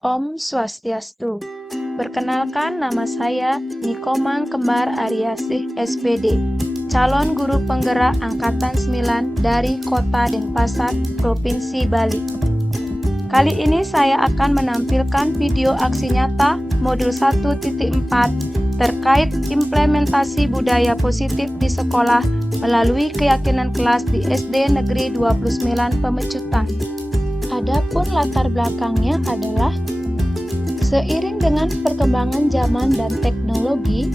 Om Swastiastu. Perkenalkan, nama saya Nikomang Kembar Aryasih SPD, calon guru penggerak Angkatan 9 dari Kota Denpasar, Provinsi Bali. Kali ini saya akan menampilkan video aksi nyata modul 1.4 terkait implementasi budaya positif di sekolah melalui keyakinan kelas di SD Negeri 29 Pemecutan. Adapun latar belakangnya adalah seiring dengan perkembangan zaman dan teknologi,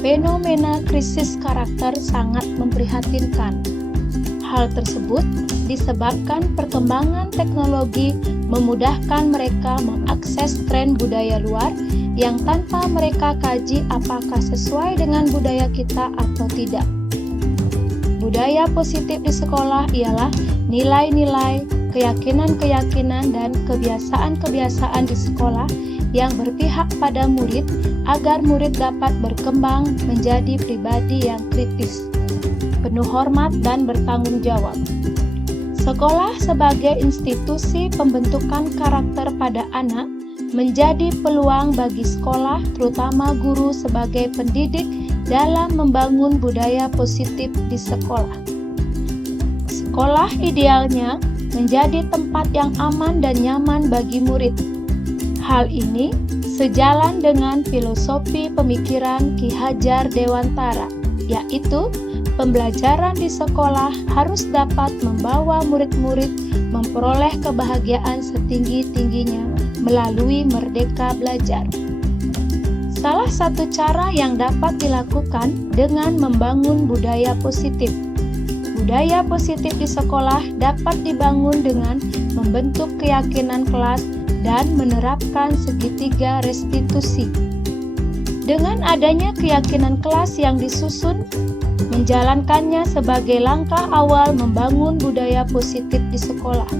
fenomena krisis karakter sangat memprihatinkan. Hal tersebut disebabkan perkembangan teknologi memudahkan mereka mengakses tren budaya luar yang tanpa mereka kaji apakah sesuai dengan budaya kita atau tidak. Budaya positif di sekolah ialah nilai-nilai, keyakinan-keyakinan, dan kebiasaan-kebiasaan di sekolah yang berpihak pada murid agar murid dapat berkembang menjadi pribadi yang kritis, penuh hormat, dan bertanggung jawab. Sekolah sebagai institusi pembentukan karakter pada anak menjadi peluang bagi sekolah, terutama guru sebagai pendidik dalam membangun budaya positif di sekolah. Sekolah idealnya menjadi tempat yang aman dan nyaman bagi murid. Hal ini sejalan dengan filosofi pemikiran Ki Hajar Dewantara, yaitu pembelajaran di sekolah harus dapat membawa murid-murid memperoleh kebahagiaan setinggi-tingginya melalui merdeka belajar. Salah satu cara yang dapat dilakukan dengan membangun budaya positif. Budaya positif di sekolah dapat dibangun dengan membentuk keyakinan kelas dan menerapkan segitiga restitusi. Dengan adanya keyakinan kelas yang disusun, menjalankannya sebagai langkah awal membangun budaya positif di sekolah.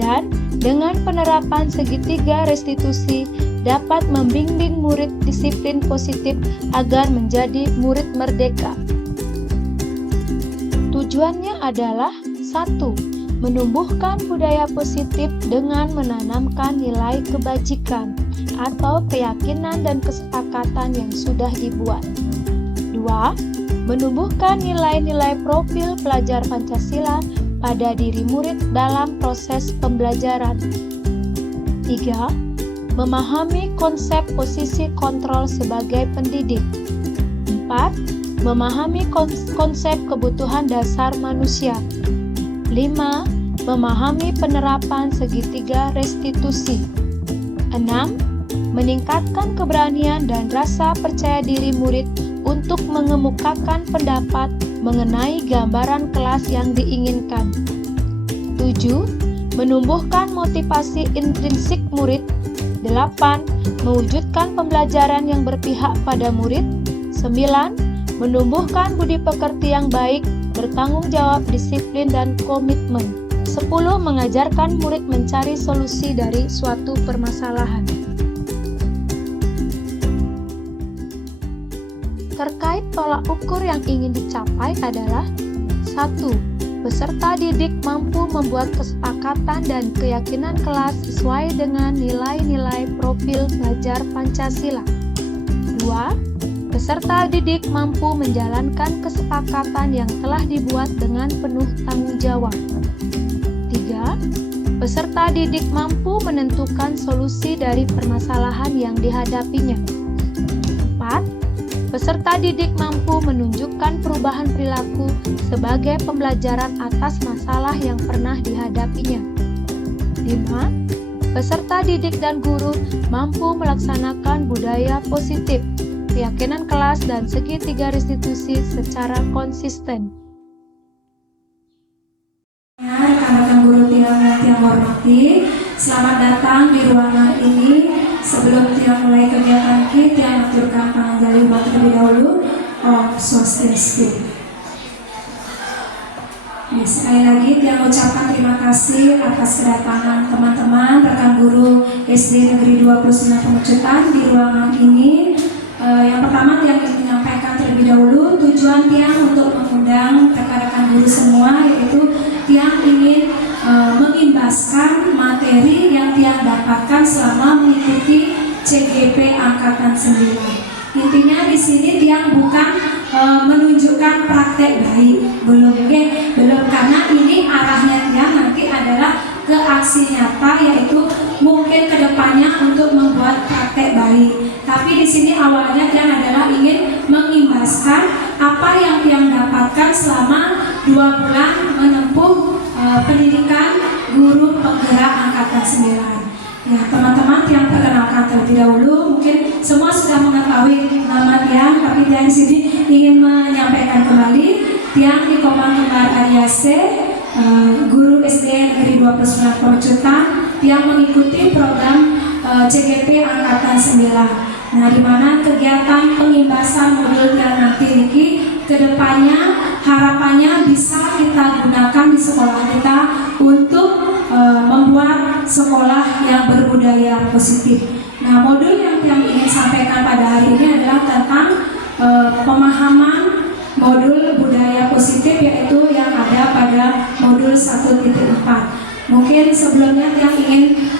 Dan dengan penerapan segitiga restitusi dapat membimbing murid disiplin positif agar menjadi murid merdeka. Tujuannya adalah 1. Menumbuhkan budaya positif dengan menanamkan nilai kebajikan atau keyakinan dan kesepakatan yang sudah dibuat. 2. Menumbuhkan nilai-nilai profil pelajar Pancasila pada diri murid dalam proses pembelajaran. 3. Memahami konsep posisi kontrol sebagai pendidik. 4. Memahami konsep kebutuhan dasar manusia. 5. Memahami penerapan segitiga restitusi. 6. Meningkatkan keberanian dan rasa percaya diri murid untuk mengemukakan pendapat mengenai gambaran kelas yang diinginkan. 7. Menumbuhkan motivasi intrinsik murid. 8. Mewujudkan pembelajaran yang berpihak pada murid. 9. Menumbuhkan budi pekerti yang baik, bertanggung jawab, disiplin, dan komitmen. 10. Mengajarkan murid mencari solusi dari suatu permasalahan. Terkait tolak ukur yang ingin dicapai adalah 1. Peserta didik mampu membuat kesepakatan dan keyakinan kelas sesuai dengan nilai-nilai profil pelajar Pancasila. 2. Peserta didik mampu menjalankan kesepakatan yang telah dibuat dengan penuh tanggung jawab. 3. Peserta didik mampu menentukan solusi dari permasalahan yang dihadapinya. 4. Peserta didik mampu menunjukkan perubahan perilaku sebagai pembelajaran atas masalah yang pernah dihadapinya. 5. Peserta didik dan guru mampu melaksanakan budaya positif, keyakinan kelas, dan segitiga restitusi secara konsisten. Rekan-rekan guru yang hormati, selamat datang di ruangan ini. Sebelum Tiang mulai kegiatan kita, Tiang aturkan panganjali terlebih dahulu. Om Swastiastu. Sekali lagi Tiang ucapkan terima kasih atas kedatangan teman-teman rekan guru SD Negeri 29 Pemecutan di ruangan ini. Yang pertama Tiang ingin menyampaikan terlebih dahulu tujuan Tiang untuk mengundang rekan-rekan guru semua, yaitu Tiang ingin mengimbaskan materi yang Tiang dapat dapatkan selama mengikuti CGP Angkatan 9. Intinya di sini Tiang bukan menunjukkan praktek baik, belum karena ini arahnya Tiang nanti adalah ke aksi nyata, yaitu mungkin kedepannya untuk membuat praktek baik. Tapi di sini awalnya Tiang adalah ingin mengimbaskan apa yang Tiang dapatkan selama 2 bulan menempuh pendidikan guru penggerak Angkatan 9. Ya, teman-teman yang perkenalkan terlebih dahulu, mungkin semua sudah mengetahui nama Tiang, tapi Tiang di sini ingin menyampaikan kembali. Tiang di Komang Kembar Ariase, guru SD Negeri 29 Pemecutan. Tiang mengikuti program CGP Angkatan 9. Nah, di mana kegiatan pengimbasan modul yang nanti ini kedepannya harapannya bisa kita gunakan di sekolah kita untuk membuat sekolah yang berbudaya positif. Nah, modul yang ingin sampaikan pada hari ini adalah tentang pemahaman modul budaya positif, yaitu yang ada pada modul 1.4. Mungkin sebelumnya yang ingin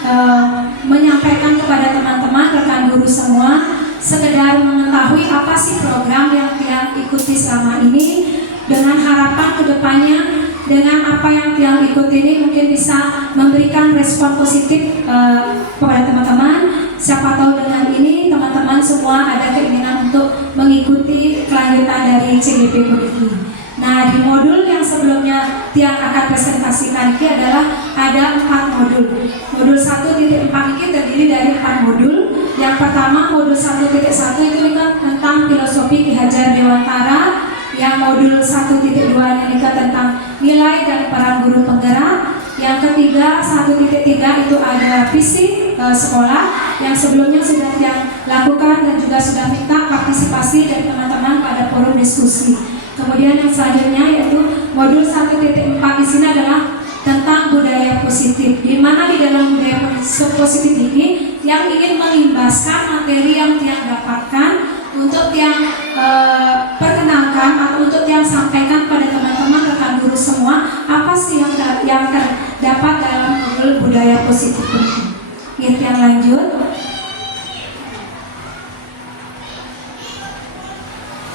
menyampaikan kepada teman-teman rekan guru semua, sekedar mengetahui apa sih program yang Tiang ikuti selama ini, dengan harapan kedepannya dengan apa yang Tiang ikuti ini mungkin bisa memberikan respon positif kepada teman-teman. Siapa tahu dengan ini teman-teman semua ada keinginan untuk mengikuti kelanjutan dari CGP ini. Nah, di modul yang sebelumnya Tiang akan presentasikan ini adalah ada 4 modul. Modul 1.4 ini terdiri dari 4 modul. Yang pertama modul 1.1 itu tentang filosofi Ki Hajar Dewantara. Yang modul 1.2 ini tentang nilai dan peran guru penggerak. Yang ketiga 1.3 itu ada visi sekolah yang sebelumnya sudah Tiang lakukan dan juga sudah minta partisipasi dari teman-teman pada forum diskusi. Kemudian yang selanjutnya yaitu modul 1.4 di sini adalah tentang budaya positif, di mana di dalam budaya positif ini yang ingin mengimbaskan materi yang Tiang dapatkan untuk Tiang perkenalkan atau untuk Tiang sampaikan pada teman-teman rekan guru semua apa sih yang terdapat dalam modul budaya positif ini. Yang lanjut,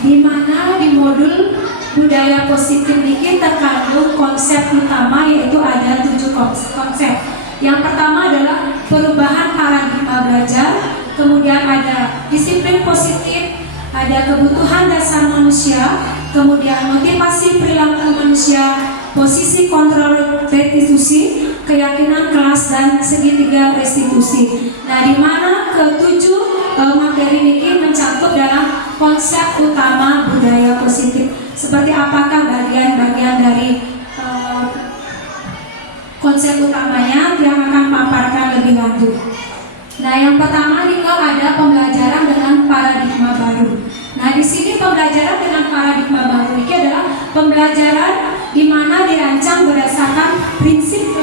di mana di modul budaya positif ini terkandung konsep utama, yaitu ada 7 konsep. Yang pertama adalah perubahan paradigma belajar, kemudian ada disiplin positif, ada kebutuhan dasar manusia, kemudian motivasi perilaku manusia, posisi kontrol restitusi, keyakinan kelas, dan segitiga restitusi. Nah, di mana ke-7 materi ini mencakup dalam konsep utama budaya positif. Seperti apakah bagian-bagian dari konsep utamanya yang akan paparkan lebih lanjut. Nah, yang pertama ini ada pembelajaran dengan paradigma baru. Nah, di sini pembelajaran dengan paradigma baru ini adalah pembelajaran di mana dirancang berdasarkan prinsip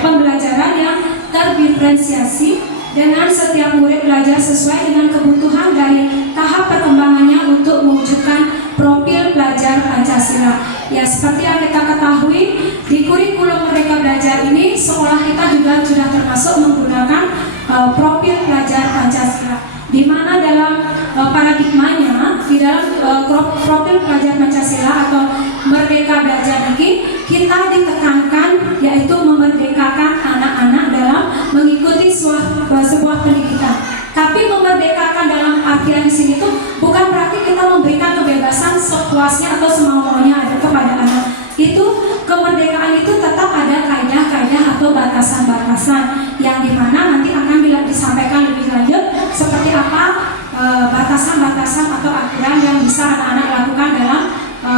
pembelajaran yang terdiferensiasi, dengan setiap murid belajar sesuai dengan kebutuhan dari tahap perkembangannya untuk mewujudkan profil pelajar Pancasila. Ya, seperti yang kita ketahui di kurikulum Merdeka Belajar ini sekolah kita juga sudah termasuk menggunakan profil pelajar Pancasila, di mana dalam paradigmanya di dalam profil pelajar Pancasila atau Merdeka Belajar ini kita ditekankan yaitu memerdekakan anak-anak dalam mengikuti sebuah pendidikan. Tapi memerdekakan dalam artian di sini tuh bukan berarti kita memberikan kebebasan sepuasnya atau semau-maunya ada kepada anak. Itu kemerdekaan itu tetap ada kaidah-kaidah atau batasan-batasan yang dimana nanti akan disampaikan lebih lanjut seperti apa batasan-batasan atau aturan yang bisa anak-anak lakukan dalam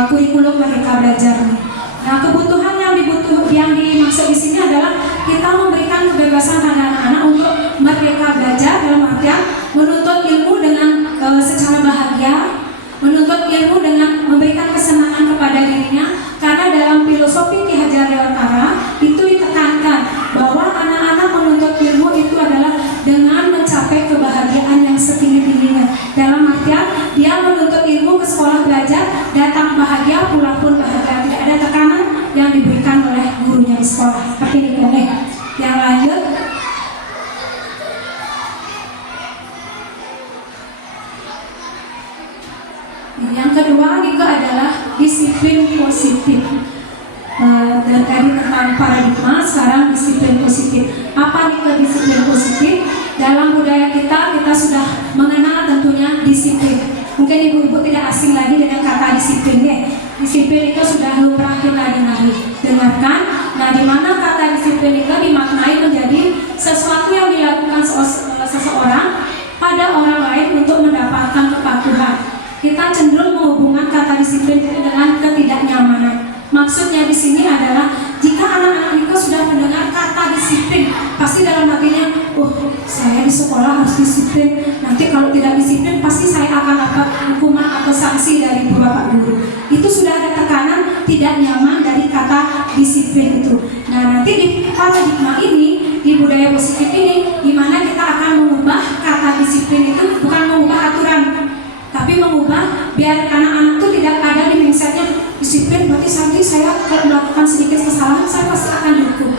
kurikulum Merdeka Belajar ini. Nah, kebutuhan yang dimaksud di sini adalah kita memberikan kebebasan pada anak-anak untuk merdeka belajar dalam artian menuntut ilmu dengan secara bahagia, menuntut ilmu dengan memberikan kesenangan kepada dirinya, karena dalam filosofi Ki Hajar Dewantara itu ditekankan bahwa anak-anak menuntut ilmu itu adalah dengan mencapai kebahagiaan yang setinggi-tingginya. Dalam artian dia menuntut ilmu ke sekolah belajar, datang bahagia, pulang pun bahagia, tidak ada tekanan yang diberikan oleh gurunya di sekolah. Seperti ini. Yang lanjut, disiplin positif. Dan tadi tentang paradigma, sekarang disiplin positif. Apa nih disiplin positif? Dalam budaya kita sudah mengenal tentunya disiplin. Mungkin ibu-ibu tidak asing lagi dengan kata disiplin ya. Disiplin itu sudah lumrah kita dengarkan. Nah, di mana kata disiplin itu dimaknai menjadi sesuatu yang dilakukan seseorang pada orang lain untuk mendapatkan kepatuhan. Kita cenderung menghubungkan kata disiplin itu dengan ketidaknyamanan. Maksudnya di sini adalah jika anak-anak itu sudah mendengar kata disiplin, pasti dalam hatinya, saya di sekolah harus disiplin. Nanti kalau tidak disiplin, pasti saya akan dapat hukuman atau sanksi dari bapak guru. Itu sudah ada tekanan tidak nyaman dari kata disiplin itu. Nah, nanti di paradigma ini, di budaya positif ini, di mana kita akan mengubah kata disiplin itu bukan mengubah aturan, tapi mengubah biar anak-anak itu tidak ada di mindsetnya disiplin berarti nanti saya kalau melakukan sedikit kesalahan saya pasti akan dihukum.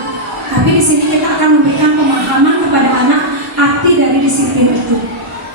Tapi di sini kita akan memberikan pemahaman kepada anak arti dari disiplin itu.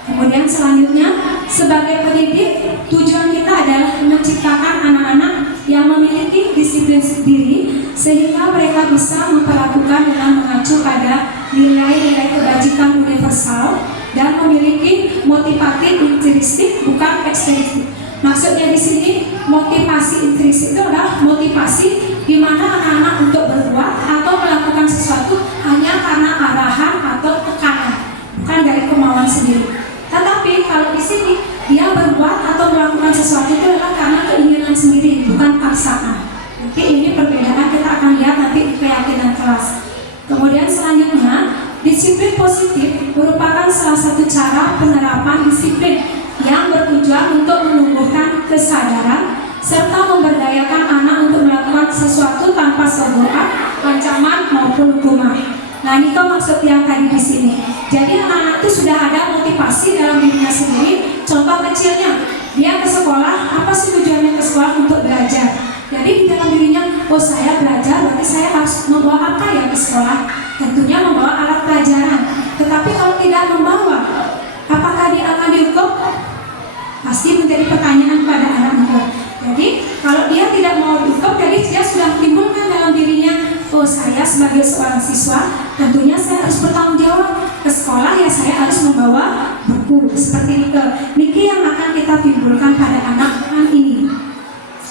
Kemudian selanjutnya sebagai pendidik tujuan kita adalah menciptakan anak-anak yang memiliki disiplin sendiri sehingga mereka bisa memperlakukan dengan mengacu pada nilai-nilai kebajikan universal dan memiliki motivasi intrinsik bukan ekstrinsik. Maksudnya di sini motivasi intrinsik itu adalah motivasi di mana anak-anak untuk berbuat atau melakukan sesuatu hanya karena arahan atau tekanan, bukan dari kemauan sendiri. Tetapi kalau di sini dia berbuat atau melakukan sesuatu itu adalah karena keinginan sendiri, bukan paksaan. Oke, ini perbedaan kita akan lihat nanti di keyakinan kelas. Kemudian selanjutnya, disiplin positif merupakan salah satu cara penerapan disiplin yang bertujuan untuk menumbuhkan kesadaran serta memberdayakan anak untuk melakukan sesuatu tanpa sebuah ancaman maupun hukuman. Nah, ini kok maksud yang tadi di sini. Jadi anak-anak itu sudah ada motivasi dalam dirinya sendiri. Contoh kecilnya, dia ke sekolah, apa sih tujuannya ke sekolah? Untuk belajar. Jadi di dalam dirinya, saya belajar, berarti saya harus membawa apa ya ke sekolah? Tentunya membawa alat pelajaran. Tetapi kalau tidak membawa, apakah dia akan dihukum? Pasti menjadi pertanyaan pada anak itu. Jadi kalau dia tidak mau dihukum, jadi dia sudah timbulkan dalam dirinya, saya sebagai seorang siswa, tentunya saya harus bertanggung jawab ke sekolah ya, saya harus membawa buku seperti itu. Niki yang akan kita timbulkan pada anak-anak ini.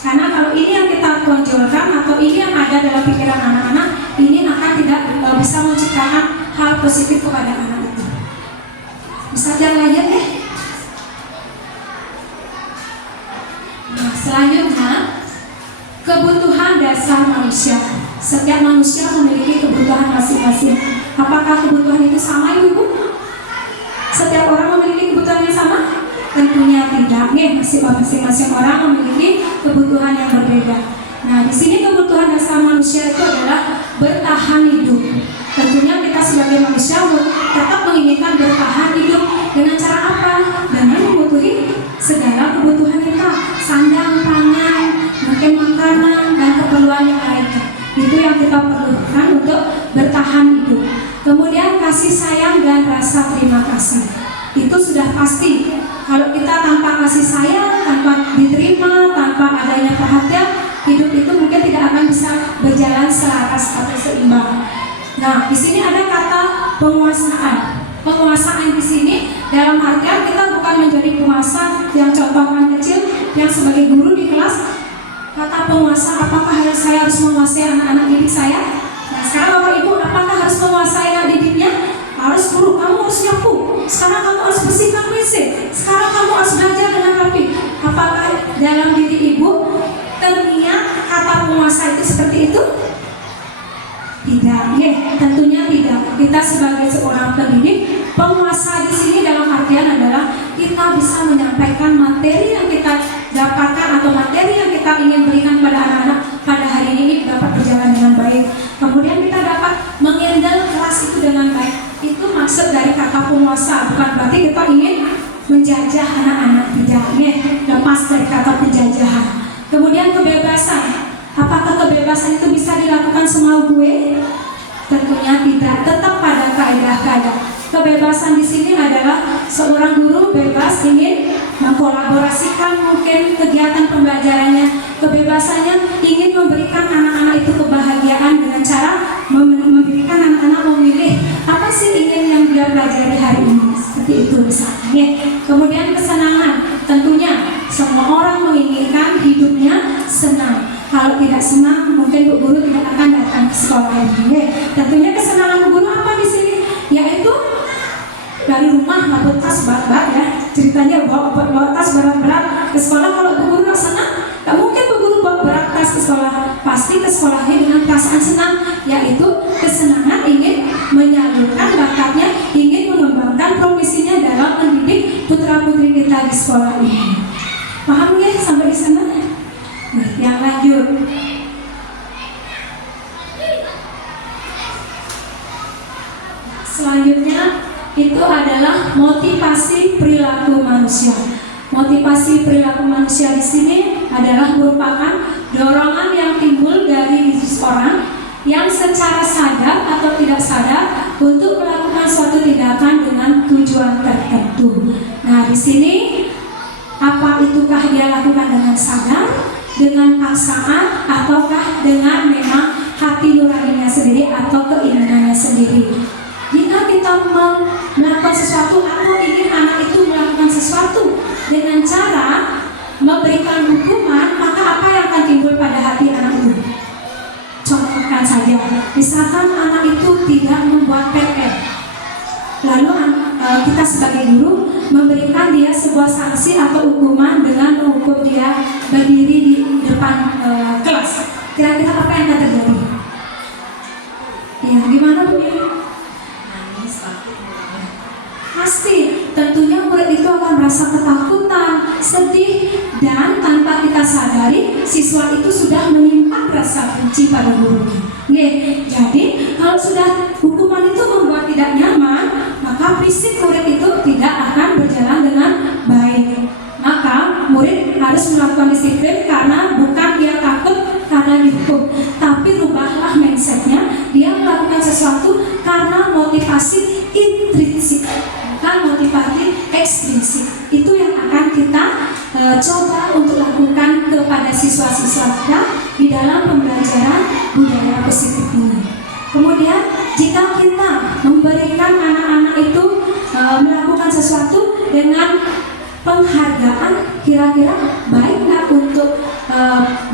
Karena kalau ini yang kita tonjolkan atau ini yang ada dalam pikiran anak-anak, ini akan tidak bisa menciptakan hal positif kepada anak itu. Bisa jalan aja ya. Nah, selanjutnya kebutuhan dasar manusia. Setiap manusia memiliki kebutuhan masing-masing. Apakah kebutuhan itu sama, Ibu? Setiap orang memiliki kebutuhan yang sama? Tentunya tidak. Masing-masing orang memiliki kebutuhan yang berbeda. Nah, di sini kebutuhan dasar manusia itu adalah bertahan hidup. Tentunya kita sebagai manusia tetap menginginkan bertahan hidup dengan cara apa? Dengan memenuhi segala kebutuhan kita, sandang, pangan, mungkin makanan dan keperluan yang lainnya. Itu yang kita perlukan untuk bertahan hidup. Kemudian kasih sayang dan rasa terima kasih. Itu sudah pasti. Kalau kita tanpa kasih sayang, tanpa diterima, tanpa adanya perhatian, hidup itu mungkin tidak akan bisa berjalan selaras atau seimbang. Nah, di sini ada kata penguasaan. Penguasaan di sini dalam artian kita bukan menjadi penguasa yang contohkan kecil, yang sebagai guru di kelas. Kata penguasa, apakah saya harus menguasai anak-anak didik saya? Nah, sekarang Bapak Ibu, apakah harus menguasai anak didiknya? Harus, guru, kamu harus nyapu. Sekarang kamu harus bersihkan WC. Sekarang kamu harus belajar dengan rapi. Apakah dalam diri Ibu terniat kata penguasa itu seperti itu? Tidak, tentunya tidak. Kita sebagai seorang pendidik, penguasa di sini dalam artian adalah kita bisa menyampaikan materi yang kita dapatkan atau materi yang kita ingin berikan pada anak-anak pada hari ini dapat berjalan dengan baik. Kemudian kita dapat menghandle kelas itu dengan baik. Itu maksud dari kata penguasa. Bukan berarti kita ingin menjajah anak-anak, tidak. Lepas dari kata penjajahan. Kemudian kebebasan. Apakah kebebasan itu bisa dilakukan semau gue? Tentunya tidak. Tetap pada kaidah-kaidah. Kebebasan di sini adalah seorang guru bebas ingin mengkolaborasikan mungkin kegiatan pembelajarannya, kebebasannya, ingin memberikan anak-anak itu kebahagiaan dengan cara memberikan anak-anak memilih apa sih ingin yang dia pelajari hari ini, seperti itu misalnya. Kemudian kesenangan, tentunya semua orang menginginkan hidupnya senang. Kalau tidak senang, mungkin Bu Guru tidak akan datang ke sekolah ini. Tentunya kesenangan Bu Guru apa di sini? Yaitu dari rumah ngangkut tas berat-berat ya. Ceritanya bawa tas berat-berat ke sekolah. Kalau Bu Guru nggak senang, nggak mungkin Bu Guru bawa berat tas ke sekolah. Pasti ke sekolahnya dengan perasaan senang, yaitu kesenangan ingin menyalurkan bakatnya, ingin mengembangkan profesinya dalam mendidik putra-putri kita di sekolah ini. Paham ya sampai di sana? Nah, yang lanjut. Selanjutnya itu adalah motivasi perilaku manusia. Motivasi perilaku manusia di sini adalah merupakan dorongan yang timbul dari diri seseorang yang secara sadar atau tidak sadar untuk melakukan suatu tindakan dengan tujuan tertentu. Nah, di sini apa itukah dia lakukan dengan sadar, dengan paksaan, ataukah dengan memang hati nuraninya sendiri atau keinginannya sendiri? Jika kita melakukan sesuatu atau ingin anak itu melakukan sesuatu dengan cara memberikan hukuman, maka apa yang akan timbul pada hati anak itu? Contohkan saja, misalkan anak itu tidak membuat PR, lalu kita sebagai guru memberikan dia sebuah sanksi atau hukuman dengan menghukum dia berdiri di depan kelas. Kira-kira apa yang akan terjadi? Ya, gimana Bu? Pasti, tentunya murid itu akan merasa ketakutan, sedih, dan tanpa kita sadari, siswa itu sudah menyimpan rasa benci pada gurunya. Jadi, kalau sudah hukuman itu membuat tidak nyaman, maka fisik murid itu tidak akan berjalan dengan baik. Maka murid harus melakukan disiplin karena bukan dia takut karena dihukum, tapi rubahlah mindsetnya, dia melakukan sesuatu karena motivasi intrinsik, bukan motivasi ekstrinsik. Itu yang akan kita coba untuk lakukan kepada siswa-siswa kita di dalam pembelajaran budaya positif ini. Kemudian jika kita memberikan anak-anak itu melakukan sesuatu dengan penghargaan, kira-kira baik nggak untuk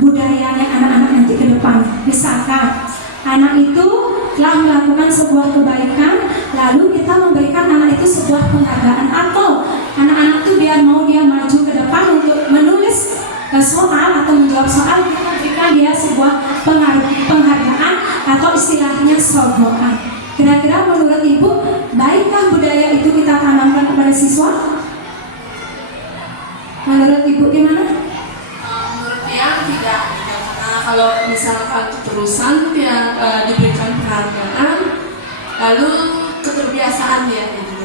budayanya anak-anak nanti ke depan? Misalkan anak itu telah melakukan sebuah kebaikan, lalu kita memberikan anak itu sebuah penghargaan, atau anak-anak itu biar mau dia maju ke depan untuk menulis soal atau menjawab soal, kita berikan dia sebuah penghargaan atau istilahnya sogokan. Kira-kira menurut Ibu, baikkah budaya itu kita tanamkan kepada siswa? Menurut Ibu gimana? Menurut dia tidak, karena kalau misalkan keterusan yang diberikan penghargaan, lalu keterbiasaan dia gitu.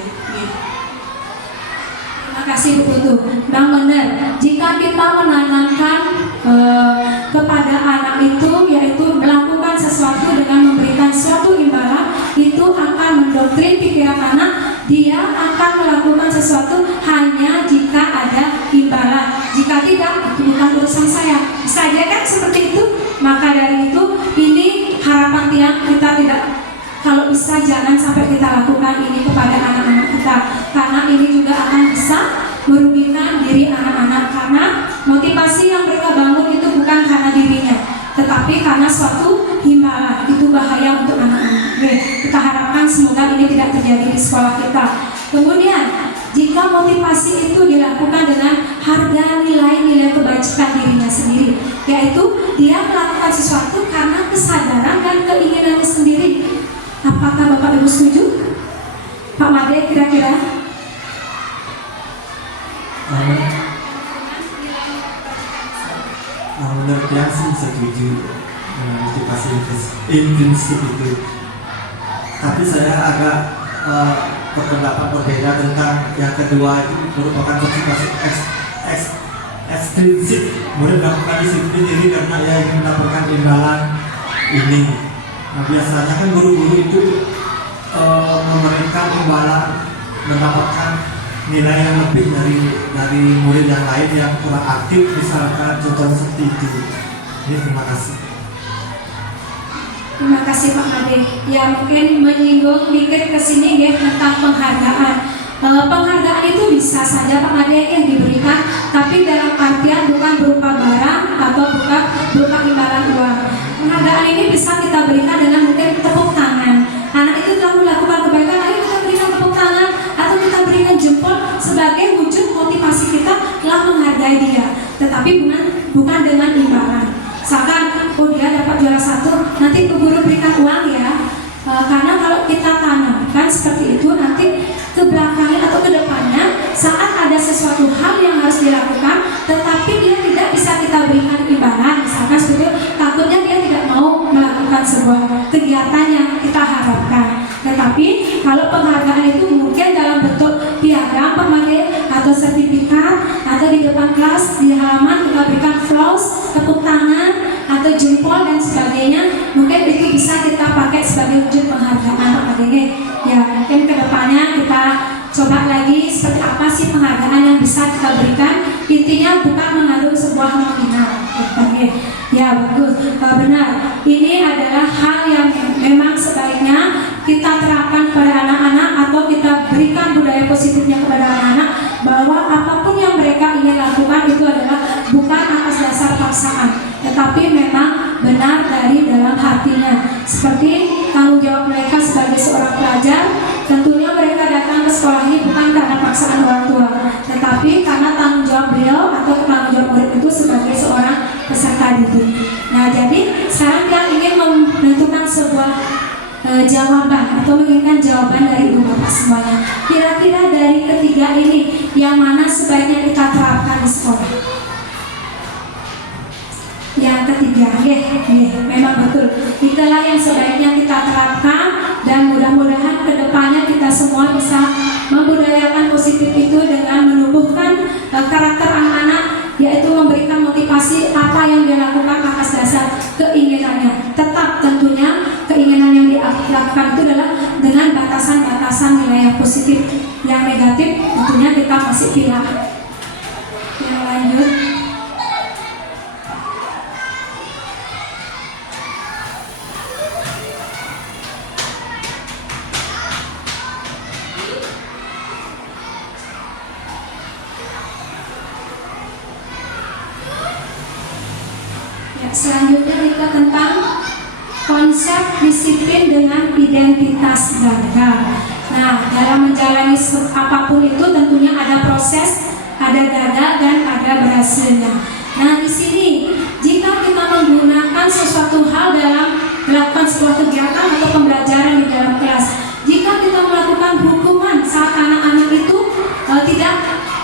Terima kasih Bu Putu. Bang benar, jika kita menanamkan kepada anak itu, yaitu melakukan sesuatu dengan memberikan suatu imbalan, itu akan mendoktrin pikiran anak. Dia akan melakukan sesuatu hanya jika ada imbalan. Jika tidak, itu bukan urusan saya. Bisa aja kan seperti itu. Maka dari itu, ini harapan tiang kita tidak, kalau bisa jangan sampai kita lakukan ini kepada anak-anak kita, karena ini juga akan bisa merugikan diri anak-anak, karena motivasi yang mereka bangun itu bukan karena dirinya, tetapi karena suatu imbalan. Itu bahaya untuk anak-anak. Kita harapkan semoga ini tidak terjadi di sekolah kita. Kemudian jika motivasi itu dilakukan dengan harga nilai-nilai kebajikan dirinya sendiri, yaitu dia melakukan sesuatu karena kesadaran dan keinginannya sendiri. Apakah Bapak Ibu setuju? Pak Made kira-kira? Menurut saya sih setuju motivasi intrinsik itu. Tapi saya agak berpendapat berbeda tentang yang kedua, itu merupakan motivasi ekstrinsik. Murid melakukan disiplin diri karena ia ingin mendapatkan imbalan ini. Nah, biasanya kan guru-guru itu memberikan imbalan, mendapatkan nilai yang lebih dari murid yang lain yang kurang aktif, misalkan contoh seperti itu. Ini terima kasih. Terima kasih Pak Ade. Ya mungkin menyinggung dikit ke sini ya tentang penghargaan. Penghargaan itu bisa saja Pak Ade yang diberikan, tapi dalam artian bukan berupa barang atau bukan berupa imbalan uang. Penghargaan ini bisa kita berikan dengan mungkin tepuk tangan. Anak itu telah melakukan kebaikan, ayo kita berikan tepuk tangan atau kita berikan jempol sebagai wujud motivasi kita telah menghargai dia. Tetapi bukan dengan imbalan. Misalkan, oh dia dapat juara 1, nanti Ibu Guru berikan uang ya. Karena kalau kita tanamkan seperti itu, nanti ke belakangnya atau ke depannya saat ada sesuatu hal yang harus dilakukan, tetapi dia tidak bisa kita berikan imbalan, misalkan seperti itu, takutnya dia tidak mau melakukan sebuah kegiatan yang kita harapkan. Tetapi kalau penghargaan itu mungkin dalam bentuk piagam pemakai atau sertifikat, atau di depan kelas di halaman kita berikan flowers, tepuk tangan atau jempol dan sebagainya, mungkin itu bisa kita pakai sebagai wujud penghargaan Pak Ade. Ya mungkin kedepannya kita coba lagi seperti apa sih penghargaan yang bisa kita berikan. Intinya bukan mengandung sebuah nominal. Ya bagus, benar. Ini adalah hal yang memang sebaiknya kita terapkan pada anak-anak atau kita berikan budaya positifnya kepada anak-anak, bahwa apapun yang mereka ingin lakukan itu adalah bukan atas dasar paksaan, tetapi memang benar dari dalam hatinya. Seperti tanggung jawab mereka sebagai seorang pelajar, tentunya mereka datang ke sekolah ini bukan karena paksaan orang tua, tetapi karena tanggung jawab beliau atau tanggung jawab murid itu sebagai seorang peserta didik. Nah jadi sekarang yang ingin menentukan sebuah jawaban atau menginginkan jawaban dari ibu bapak semuanya, kira-kira dari ketiga ini yang mana sebaiknya kita terapkan di sekolah? Yang ketiga, memang betul, itulah yang sebaiknya kita terapkan, dan mudah-mudahan kedepannya kita semua bisa membudayakan positif itu dengan menumbuhkan karakter anak-anak, yaitu memberikan motivasi apa yang dia lakukan atas dasar keinginannya. Tetap tentunya keinginan yang dilakukan itu adalah dengan batasan-batasan nilai yang positif. Yang negatif tentunya kita masih pilih. Yang lanjut. Selanjutnya kita tentang konsep disiplin dengan identitas gagal. Nah, dalam menjalani apapun itu tentunya ada proses, ada gagal dan ada berhasilnya. Nah, di sini jika kita menggunakan sesuatu hal dalam melakukan sebuah kegiatan atau pembelajaran di dalam kelas, jika kita melakukan hukuman saat anak-anak itu tidak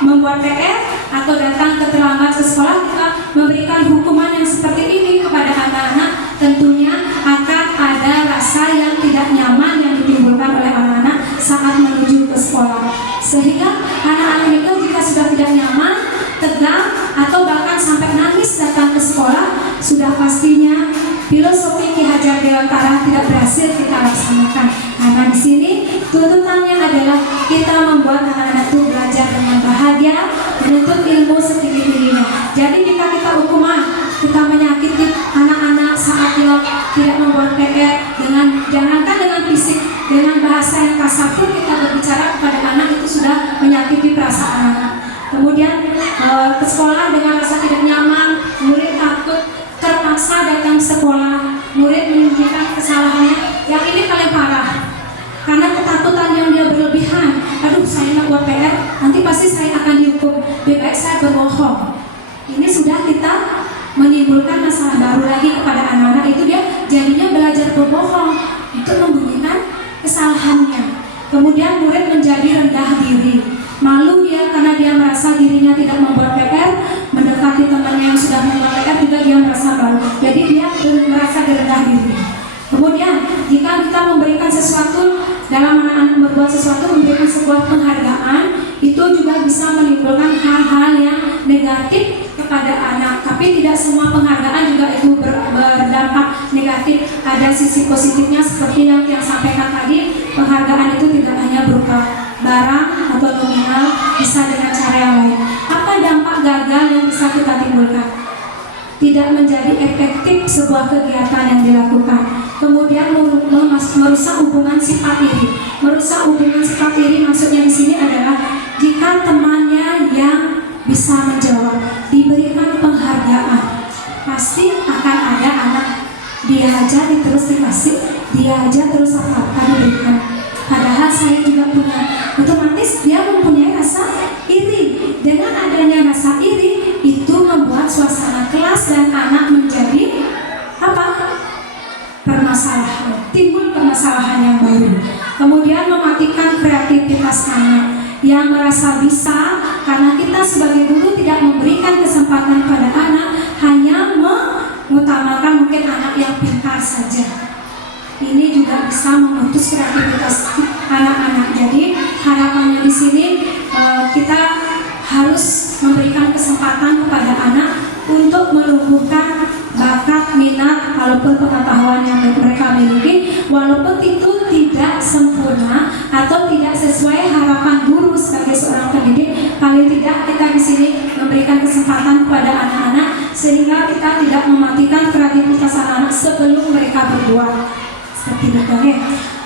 membuat PR atau datang terlambat ke sekolah, kita memberikan hukuman yang seperti ini kepada anak-anak, tentunya akan ada rasa yang tidak nyaman yang ditimbulkan oleh anak-anak saat menuju ke sekolah. Sehingga anak-anak itu jika sudah tidak nyaman, tegang, atau bahkan sampai nangis datang ke sekolah, sudah pastinya filosofi Ki Hajar Dewantara tidak berhasil kita laksanakan. Karena di sini tuntutannya adalah kita membuat anak-anak itu belajar dengan bahagia, menuntut ilmu setinggi-tingginya. Jadi jika kita hukuman, kita menyakiti anak-anak saat dia tidak membuat PR, jangankan dengan fisik, dengan bahasa yang kasar pun kita berbicara kepada anak, itu sudah menyakiti perasaan anak. Kemudian ke sekolah dengan rasa tidak nyaman, murid takut, terpaksa datang ke sekolah, murid menunjukkan kesalahannya. Yang ini paling parah, karena ketakutan yang dia berlebihan. Aduh, saya nggak buat PR, nanti pasti saya akan dihukum, lebih baik saya berbohong. Ini sudah kita menimbulkan masalah baru lagi kepada anak-anak, itu dia jadinya belajar berbohong, itu membuktikan kesalahannya. Kemudian murid menjadi rendah diri, malu dia karena dia merasa dirinya tidak membuat PR, mendekati temannya yang sudah membuat PR juga dia merasa malu, jadi dia merasa rendah diri. Kemudian jika kita memberikan sesuatu, dalam anak-anak berbuat sesuatu, memberikan sebuah penghargaan, itu juga bisa menimbulkan hal-hal yang negatif kepada anak. Tapi tidak semua penghargaan juga itu berdampak negatif. Ada sisi positifnya seperti yang sampaikan tadi, penghargaan itu tidak hanya berupa barang atau nominal, bisa dengan cara yang lain. Apa dampak gagal yang bisa kita timbulkan? Tidak menjadi efektif sebuah kegiatan yang dilakukan. Kemudian merusak hubungan sifat iri. Merusak hubungan sifat iri maksudnya di sini adalah jika temannya yang bisa menjawab, diberikan penghargaan, pasti akan ada anak dia aja terus dikasih, dia aja terus apa diberikan. Padahal saya juga punya, otomatis dia mempunyai rasa iri. Dengan adanya rasa iri itu membuat suasana kelas dan anak menjadi apa? Permasalahan, timbul permasalahan yang baru. Kemudian mematikan kreativitas anak yang merasa bisa, karena kita sebagai guru tidak memberikan kesempatan pada anak, hanya mengutamakan mungkin anak yang pintar saja. Ini juga bisa memutus kreativitas anak-anak. Jadi harapannya di sini kita harus memberikan kesempatan kepada anak untuk menumbuhkan bakat, minat, walaupun pengetahuan yang mereka miliki, walaupun itu tidak sempurna atau tidak sesuai harapan guru sebagai seorang pendidik. Paling tidak kita di sini memberikan kesempatan kepada anak-anak sehingga kita tidak mematikan kreativitas anak-anak sebelum mereka berbuat. Seperti itu ya.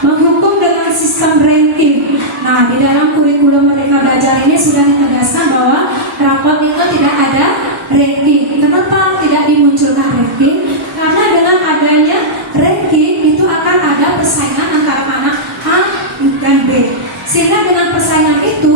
Menghukum dengan sistem ranking. Nah, di dalam kurikulum Merdeka Belajar ini sudah ditegaskan bahwa rapot itu tidak ada ranking. Kenapa tidak dimunculkan ranking? Karena dengan adanya ranking itu akan ada persaingan antara anak A dan B. Sehingga dengan persaingan itu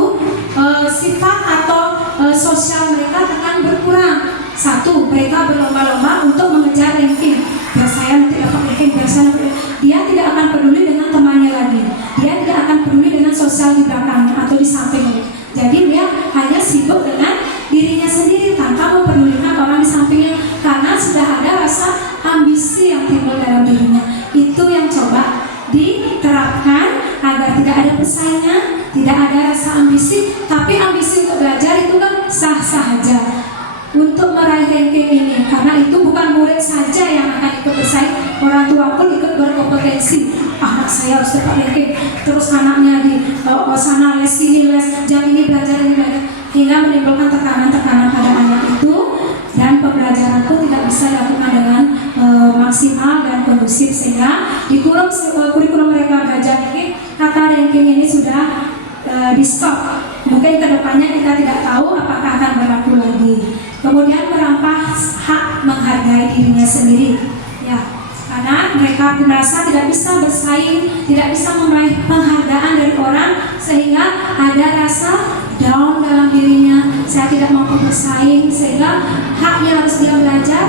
sifat atau sosial mereka akan berkurang. Satu, mereka berlomba-lomba untuk mengejar ranking. Biar saya nanti dapat ranking, biar saya nanti. Dia tidak akan peduli dengan temannya lagi. Dia tidak akan peduli dengan sosial di belakangnya atau di sampingnya. Jadi dia hanya sibuk dengan dirinya sendiri tanpa mempedulikan orang di sampingnya, karena sudah ada rasa ambisi yang timbul dalam dirinya. Itu yang coba diterapkan agar tidak ada persaingan, tidak ada rasa ambisi. Tapi ambisi untuk belajar itu kan sah-sah saja. Untuk meraih ranking ini, karena itu bukan murid saja yang akan ikut bersaing, orang tua pun ikut berkompetensi. Anak saya harus dapat ranking, terus anaknya di sana les sini les, jam ini belajar ini belajar, hingga menimbulkan tekanan-tekanan pada anak itu, dan pembelajaran pun tidak bisa dilakukan dengan maksimal dan kondusif. Sehingga di kurikulum Merdeka Belajar ini kata ranking ini sudah di stop. Mungkin kedepannya kita tidak tahu apakah akan berlaku lagi. Kemudian merampas hak menghargai dirinya sendiri, ya, karena mereka merasa tidak bisa bersaing, tidak bisa meraih penghargaan dari orang, sehingga ada rasa down dalam dirinya. Saya tidak mampu bersaing, sehingga haknya harus dia belajar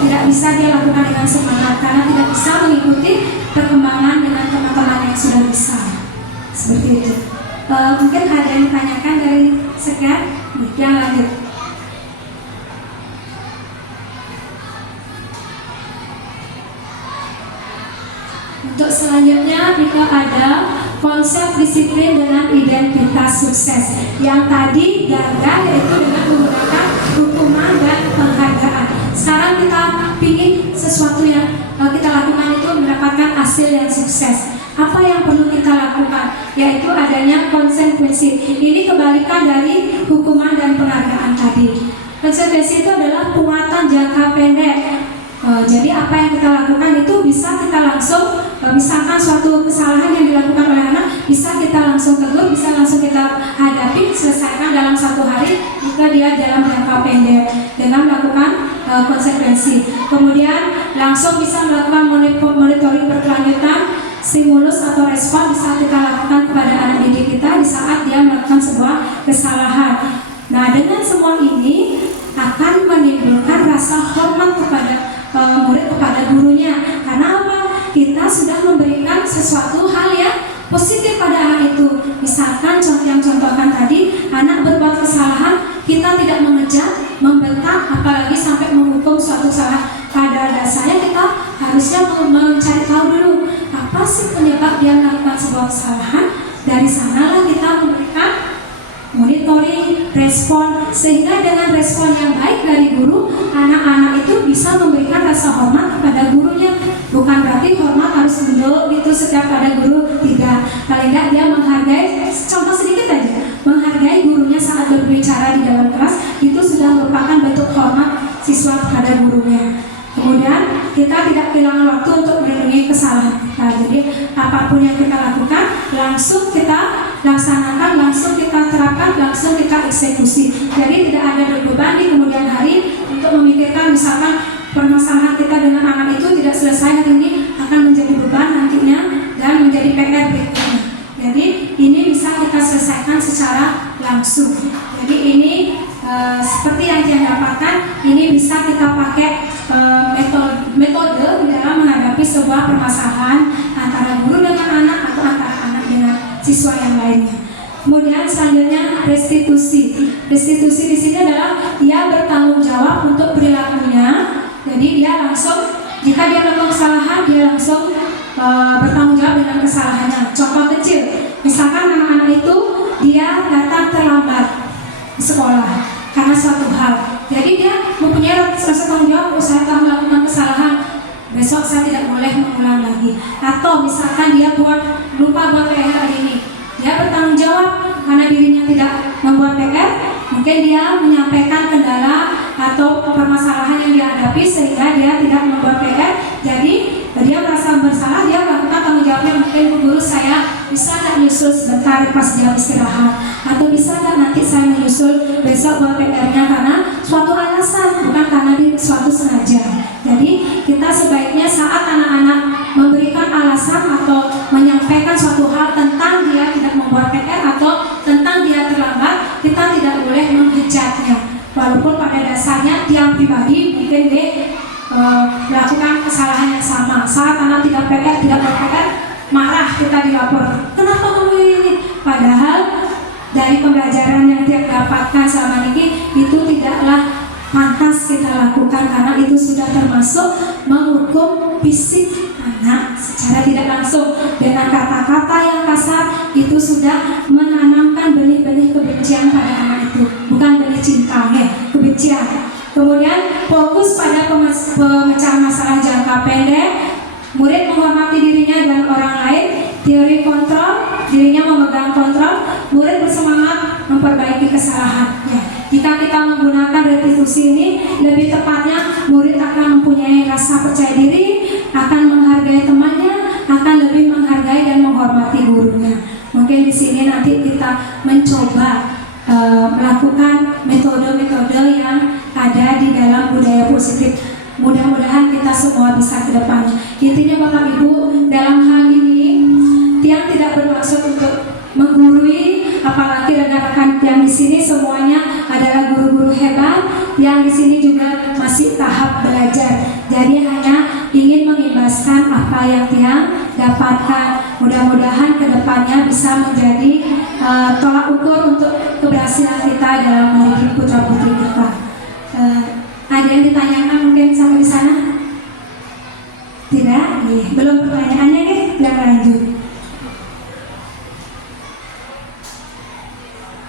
tidak bisa dia lakukan dengan semangat karena tidak bisa mengikuti perkembangan dengan teman-teman yang sudah bisa. Seperti itu. Mungkin ada yang ditanyakan dari Sekar? Yang lanjut. Untuk selanjutnya kita ada konsep disiplin dengan identitas sukses. Yang tadi gagal yaitu dengan menggunakan hukuman dan penghargaan. Sekarang kita pilih sesuatu yang kita lakukan itu mendapatkan hasil yang sukses. Apa yang perlu kita lakukan? Yaitu adanya konsekuensi. Ini kebalikan dari hukuman dan penghargaan tadi. Konsekuensi itu adalah penguatan jangka pendek. Jadi apa yang kita lakukan itu bisa kita langsung, misalkan suatu kesalahan yang dilakukan oleh anak, bisa kita langsung tegur, bisa langsung kita hadapi, selesaikan dalam satu hari jika dia dalam jangka pendek dengan melakukan konsekuensi. Kemudian langsung bisa melakukan monitoring berkelanjutan, stimulus atau respon bisa kita lakukan kepada anak didik kita di saat dia melakukan sebuah kesalahan. Nah, dengan semua ini akan menimbulkan rasa hormat kepada murid kepada gurunya. Karena apa? Kita sudah memberikan sesuatu hal yang positif pada anak itu. Misalkan contoh yang contohkan tadi, anak berbuat kesalahan, kita tidak mengejar, membentak, apalagi sampai menghukum suatu kesalahan. Pada dasarnya kita harusnya mencari tahu dulu apa sih penyebab dia melakukan sebuah kesalahan. Dari sanalah kita memberikan monitoring, respon, sehingga dengan respon yang baik dari guru, anak-anak itu bisa memberikan rasa hormat kepada gurunya. Bukan berarti hormat harus menduk gitu setiap pada guru, tidak. Paling tidak dia menghargai, contoh sedikit aja, menghargai gurunya saat siswa kepada gurunya. Kemudian kita tidak kehilangan waktu untuk melindungi kesalahan kita. Jadi apapun yang kita lakukan langsung kita laksanakan, langsung kita terapkan, langsung kita eksekusi. Jadi tidak ada beban di kemudian hari untuk memikirkan misalkan permasalahan kita dengan anak itu tidak selesai hari ini akan menjadi beban nantinya dan menjadi PR berikutnya. Jadi ini bisa kita selesaikan secara langsung. Jadi ini seperti yang dia dapatkan, ini bisa kita pakai metode di dalam menghadapi sebuah permasalahan antara guru dengan anak atau antara anak dengan siswa yang lainnya. Kemudian selanjutnya restitusi. Restitusi di sini adalah dia bertanggung jawab untuk perilakunya. Jadi dia langsung, jika dia melakukan kesalahan, dia langsung bertanggung jawab dengan kesalahannya. Contoh kecil, misalkan anak-anak itu dia datang terlambat di sekolah karena suatu hal. Jadi dia mempunyai rasa tanggung jawab, saya telah melakukan kesalahan, besok saya tidak boleh mengulang lagi. Atau misalkan dia lupa buat PR hari ini, dia bertanggung jawab karena dirinya tidak membuat PR, mungkin dia menyampaikan kendala atau permasalahan yang dihadapi sehingga dia tidak membuat PR. Jadi dia merasa bersalah, dia melakukan tanggung jawabnya. Mungkin Bu Guru, saya bisa tak nyusul sebentar pas jam istirahat, atau bisa tak nanti saya menyusul besok buat PR-nya karena suatu alasan, bukan karena suatu sengaja. Jadi kita sebaiknya saat anak-anak memberikan alasan atau menyampaikan suatu hal tentang dia tidak membuat PR atau tentang dia terlambat, kita tidak boleh menghujatnya. Walaupun pada dasarnya tiang pribadi mungkin melakukan kesalahan yang sama. Saat anak tidak PR, tidak berPR, marah, kita dilapor. Kenapa kamu ini? Padahal dari pembelajaran yang dia dapatkan selama ini itu tidaklah pantas kita lakukan karena itu sudah termasuk menghukum fisik anak secara tidak langsung dengan kata-kata yang kasar. Itu sudah menanamkan benih-benih kebencian pada anak itu, bukan benih cinta, kebencian. Kemudian fokus pada pemecahan masalah jangka pendek, murid menghormati dirinya dan orang lain, teori kontrol, dirinya memegang kontrol, murid bersemangat memperbaiki kesalahannya. Jika kita menggunakan restitusi ini, lebih tepatnya murid akan mempunyai rasa percaya diri, akan menghargai temannya, akan lebih menghargai dan menghormati gurunya. Mungkin di sini nanti kita mencoba melakukan metode-metode yang ada di dalam budaya positif. Mudah-mudahan kita semua bisa ke depannya. Intinya Bapak Ibu, dalam hal ini tiang tidak bermaksud untuk menggurui, apalagi rekan-rekan yang di sini semuanya adalah guru-guru hebat yang di sini juga masih tahap belajar. Jadi hanya ingin mengimbaskan apa yang tiang dapatkan. Mudah-mudahan ke depannya bisa menjadi tolak ukur untuk keberhasilan kita dalam mendidik putra-putri kita. Ada yang ditanyakan mungkin sampai di sana? Tidak? Belum pertanyaannya nih? Tidak lanjut.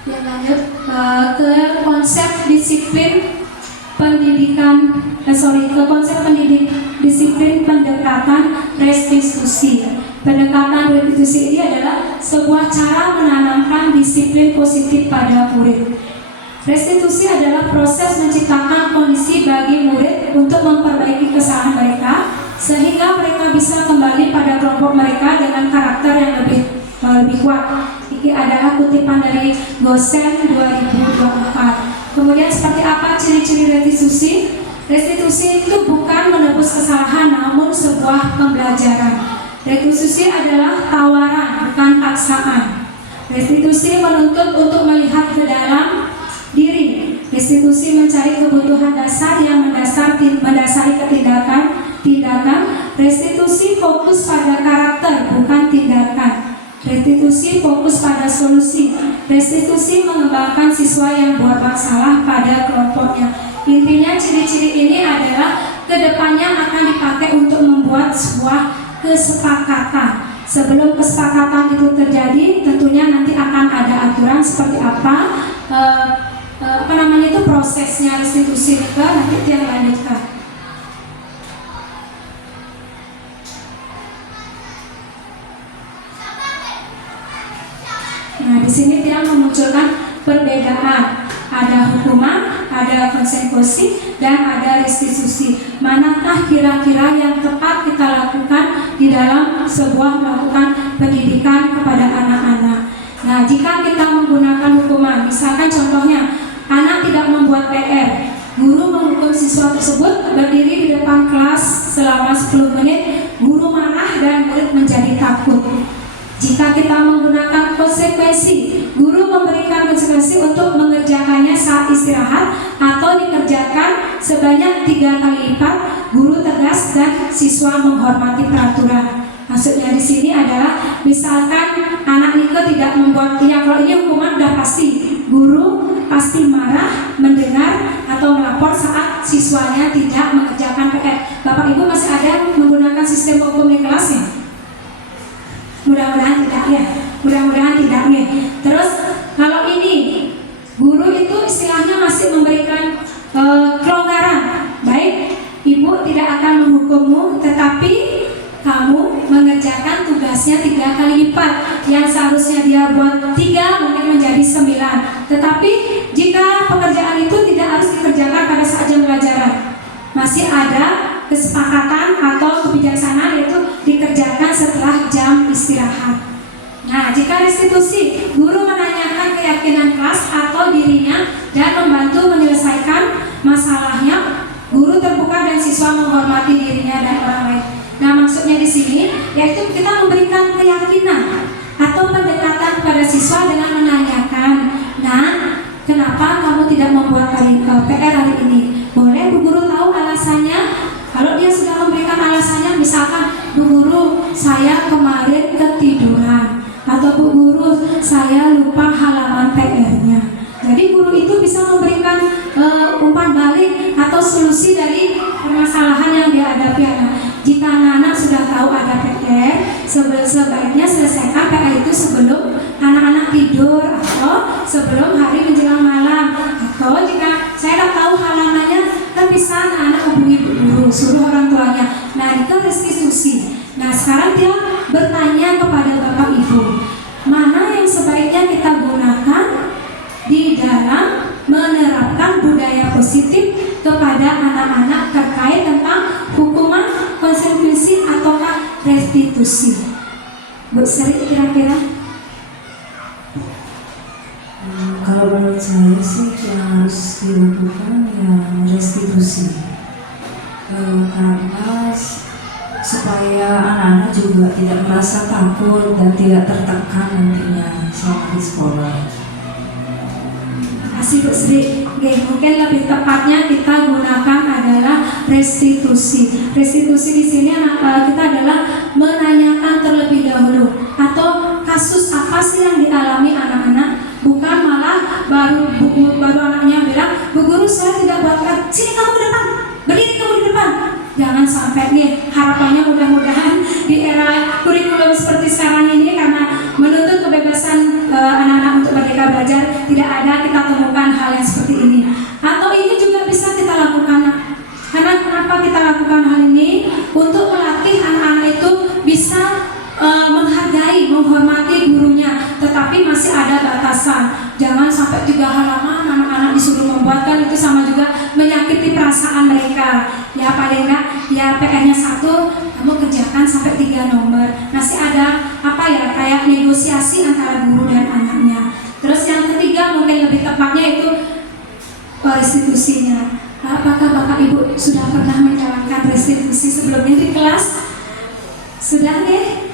Yang lanjut ke konsep disiplin pendidikan, ke konsep disiplin pendekatan restitusi. Pendekatan restitusi ini adalah sebuah cara menanamkan disiplin positif pada murid. Restitusi adalah proses menciptakan kondisi bagi murid untuk memperbaiki kesalahan mereka sehingga mereka bisa kembali pada kelompok mereka dengan karakter yang lebih kuat. Ini adalah kutipan dari Gosen 2024. Kemudian seperti apa ciri-ciri restitusi? Restitusi itu bukan menebus kesalahan namun sebuah pembelajaran. Restitusi adalah tawaran, bukan paksaan. Restitusi menuntut untuk melihat ke dalam diri. Restitusi mencari kebutuhan dasar yang mendasari tindakan. Restitusi fokus pada karakter, bukan tindakan. Restitusi fokus pada solusi. Restitusi mengembangkan siswa yang buat masalah pada kelompoknya. Intinya ciri-ciri ini adalah kedepannya akan dipakai untuk membuat sebuah kesepakatan. Sebelum kesepakatan itu terjadi, tentunya nanti akan ada aturan seperti apa itu prosesnya restitusi itu nanti dia lanjutkan. Nah, di sini dia memunculkan perbedaan. Ada hukuman, ada konsekuensi, dan ada restitusi. Manakah kira-kira yang tepat kita lakukan di dalam sebuah melakukan pendidikan kepada anak-anak? Nah, jika kita menggunakan hukuman, misalkan contohnya, anak tidak membuat PR, guru menghukum siswa tersebut berdiri di depan kelas selama 10 menit, guru marah dan murid menjadi takut. Jika kita menggunakan konsekuensi, guru memberikan konsekuensi untuk mengerjakannya saat istirahat atau dikerjakan sebanyak 3 kali lipat, guru tegas dan siswa menghormati peraturan. Maksudnya di sini adalah misalkan anak Nike tidak membuat, ya kalau ini hukuman udah pasti, guru pasti marah, mendengar atau melapor saat siswanya tidak mengerjakan PR. Bapak Ibu masih ada yang menggunakan sistem hukum di kelasnya? Mudah-mudahan tidak ya. Mudah-mudahan tidak ya. Terus kalau ini guru itu istilahnya masih memberikan kelonggaran. Baik, ibu tidak akan menghukummu, tetapi kamu mengerjakan tugasnya 3 kali lipat. Yang seharusnya dia buat 3 mungkin menjadi 9. Tetapi jika pekerjaan itu tidak harus dikerjakan pada saat jam pelajaran, masih ada kesepakatan atau kebijaksanaan, yaitu dikerjakan setelah jam istirahat. Nah, jika restitusi, guru menanyakan keyakinan kelas atau dirinya dan membantu menyelesaikan masalahnya. Guru terbuka dan siswa menghormati dirinya dan orang lain. Nah, maksudnya di sini yaitu kita memberikan keyakinan atau pendekatan pada siswa dengan menanyakan, "Nah, kenapa kamu tidak membuat PR hari ini? Boleh Bu Guru tahu alasannya?" Kalau dia sudah memberikan alasannya, misalkan, "Bu Guru, saya kemarin ketiduran," atau "Bu Guru, saya lupa halaman PR-nya." Jadi guru itu bisa memberikan umpan balik atau solusi dari permasalahan yang dihadapi anak. Jika anak-anak sudah tahu ada PR, sebaiknya selesaikan PR itu sebelum anak-anak tidur atau sebelum hari menjelang malam. Atau jika saya tak tahu halamannya, kan bisa anak-anak hubungi guru, suruh orang tuanya. Nah, itu restitusi. Nah, sekarang dia bertanya kepada Bapak Ibu, mana yang sebaiknya kita gunakan di dalam menerapkan budaya positif kepada anak-anak terkait tentang hukuman, konsekuensi ataukah restitusi? Bu Sri, kira-kira? Kalau menurut saya sih yang harus dilakukan ya restitusi, karena supaya anak-anak juga tidak merasa takut dan tidak tertekan nantinya selama di sekolah. Kasih Bu Sri. Oke, mungkin lebih tepatnya kita gunakan adalah restitusi. Restitusi di sini kita adalah menanyakan terlebih dahulu, atau kasus apa sih yang dialami anak-anak, bukan malah baru anaknya bilang, "Bu Guru, saya tidak buat PR." "Sini kamu ke depan, berdiri kamu di depan." Jangan sampai nih, harapannya mudah-mudahan di era kurikulum seperti sekarang ini, karena menuntut kebebasan anak-anak untuk merdeka belajar, tidak ada kita temukan hal yang seperti ini. Atau ini juga bisa kita lakukan. Karena kenapa kita lakukan hal ini? Untuk melatih anak-anak itu bisa menghargai, menghormati gurunya, tetapi masih ada batasan. Jangan sampai 3 halaman anak-anak disuruh membuatkan, itu sama juga menyakiti perasaan mereka. Ya paling enggak, ya PR-nya 1, kamu kerjakan sampai 3 nomor. Masih ada kayak negosiasi antara guru dan anaknya. Terus yang ketiga, mungkin lebih tepatnya itu restitusinya. Apakah Bapak Ibu sudah pernah menjalankan restitusi sebelumnya di kelas? Sudah nih?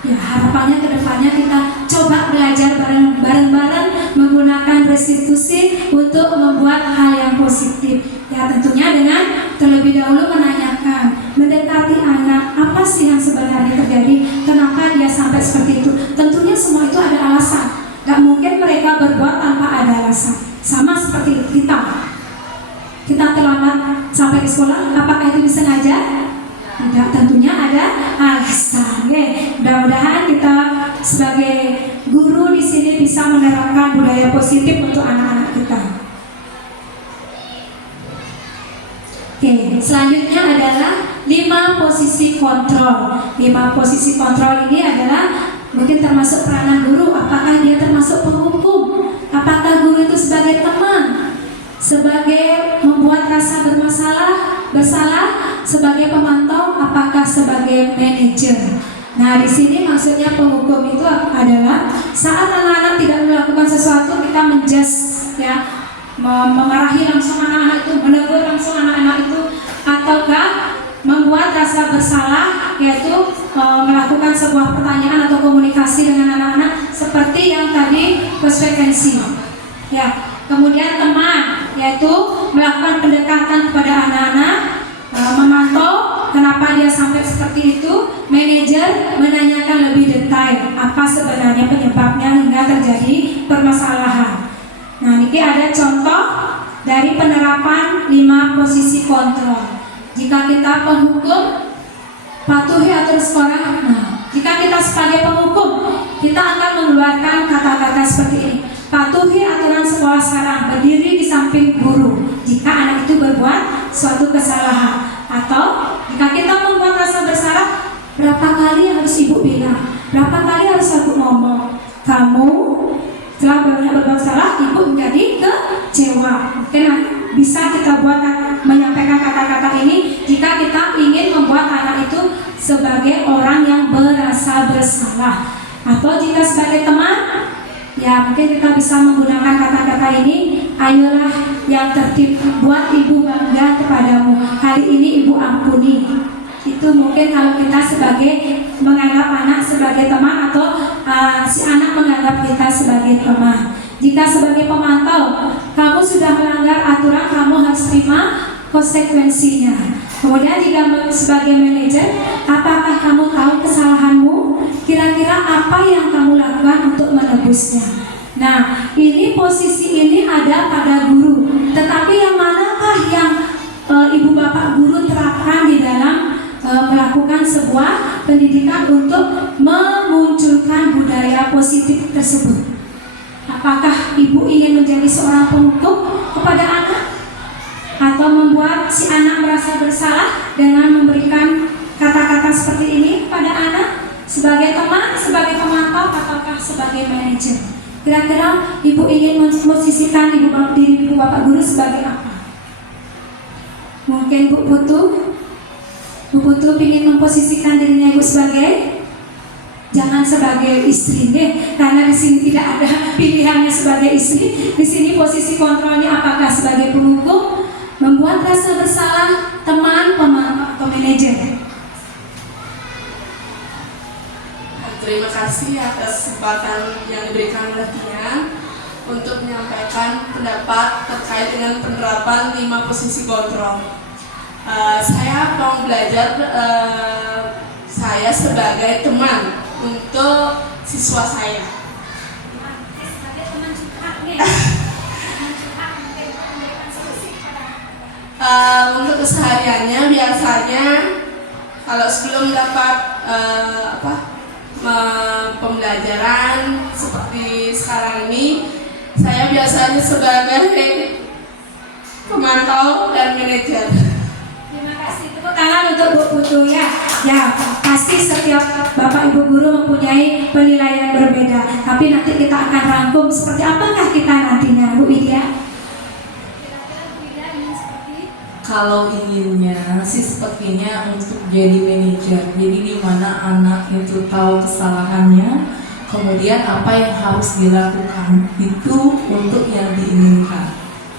Ya, harapannya kedepannya kita coba belajar bareng-bareng menggunakan restitusi untuk membuat hal yang positif. Ya, tentunya dengan terlebih dahulu menanyakan, mendekati anak, apa sih yang sebenarnya terjadi, kenapa dia sampai seperti itu. Tentunya semua itu ada alasan. Gak mungkin mereka berbuat tanpa ada alasan. Sama seperti kita terlambat sampai ke sekolah, apakah itu disengaja? Tidak, tentunya ada alasan. Mudah-mudahan kita sebagai guru di sini bisa menerapkan budaya positif untuk anak-anak kita. Oke, selanjutnya adalah 5 posisi kontrol. 5 posisi kontrol ini adalah mungkin termasuk peranan guru. Apakah dia termasuk penghukum? Apakah guru itu sebagai teman? sebagai membuat rasa bersalah sebagai pemantau, apakah sebagai manajer. Nah, di sini maksudnya penghukum itu adalah saat anak-anak tidak melakukan sesuatu kita menjudge, ya, memarahi langsung anak-anak itu, menegur langsung anak-anak itu, ataukah membuat rasa bersalah, yaitu melakukan sebuah pertanyaan atau komunikasi dengan anak-anak seperti yang tadi konsekuensi, ya. Kemudian teman, yaitu melakukan pendekatan kepada anak-anak, memantau kenapa dia sampai seperti itu. Manajer menanyakan lebih detail apa sebenarnya penyebabnya hingga terjadi permasalahan. Nah, ini ada contoh dari penerapan 5 posisi kontrol. Jika kita penghukum, patuhi aturan sekolah. Nah, jika kita sebagai penghukum, kita akan mengeluarkan kata-kata seperti ini: patuhi aturan sekolah sekarang, berdiri di samping guru jika anak itu berbuat suatu kesalahan. Atau jika kita membuat rasa bersalah, berapa kali harus ibu bilang, berapa kali harus aku ngomong, kamu setelah berbuat salah, ibu menjadi kecewa. Mungkin bisa kita buat menyampaikan kata-kata ini jika kita ingin membuat anak itu sebagai orang yang merasa bersalah. Atau jika sebagai teman, ya mungkin kita bisa menggunakan kata-kata ini: ayolah yang tertib, buat ibu bangga kepadamu, kali ini ibu ampuni. Itu mungkin kalau kita sebagai menganggap anak sebagai teman, atau si anak menganggap kita sebagai teman. Jika sebagai pemantau, kamu sudah melanggar aturan, kamu harus terima konsekuensinya. Kemudian jika sebagai manajer, apakah kamu tahu kesalahanmu? Kira-kira apa yang kamu lakukan untuk menebusnya? Nah, ini posisi ini ada pada guru. Tetapi yang manakah yang ibu bapak guru terapkan di dalam melakukan sebuah pendidikan untuk memunculkan budaya positif tersebut? Apakah ibu ingin menjadi seorang penghukum kepada anak, atau membuat si anak merasa bersalah dengan memberikan kata-kata seperti ini kepada anak? Sebagai teman, sebagai pemantau, ataukah sebagai manajer? Kira-kira ibu ingin memposisikan diri ibu bapak guru sebagai apa? Mungkin Bu Putu ingin memposisikan dirinya ibu sebagai, jangan sebagai istri, karena di sini tidak ada pilihannya sebagai istri. Di sini posisi kontrolnya apakah sebagai penghukum, membuat rasa bersalah, teman, pemantau, atau manajer? Terima kasih atas kesempatan yang diberikan oleh Tian untuk menyampaikan pendapat terkait dengan penerapan 5 posisi kontrol. Saya mau belajar, saya sebagai teman untuk siswa saya. Untuk kesehariannya biasanya kalau sebelum dapat pembelajaran seperti sekarang ini, saya biasanya sebagai pemantau dan manajer. Terima kasih, tepuk tangan untuk Bu Putu ya. Ya, pasti setiap bapak ibu guru mempunyai penilaian berbeda, tapi nanti kita akan rangkum seperti apakah kita nantinya, Bu Widya. Kalau inginnya sih sepertinya untuk jadi manajer, jadi di mana anak itu tahu kesalahannya, kemudian apa yang harus dilakukan, itu untuk yang diinginkan.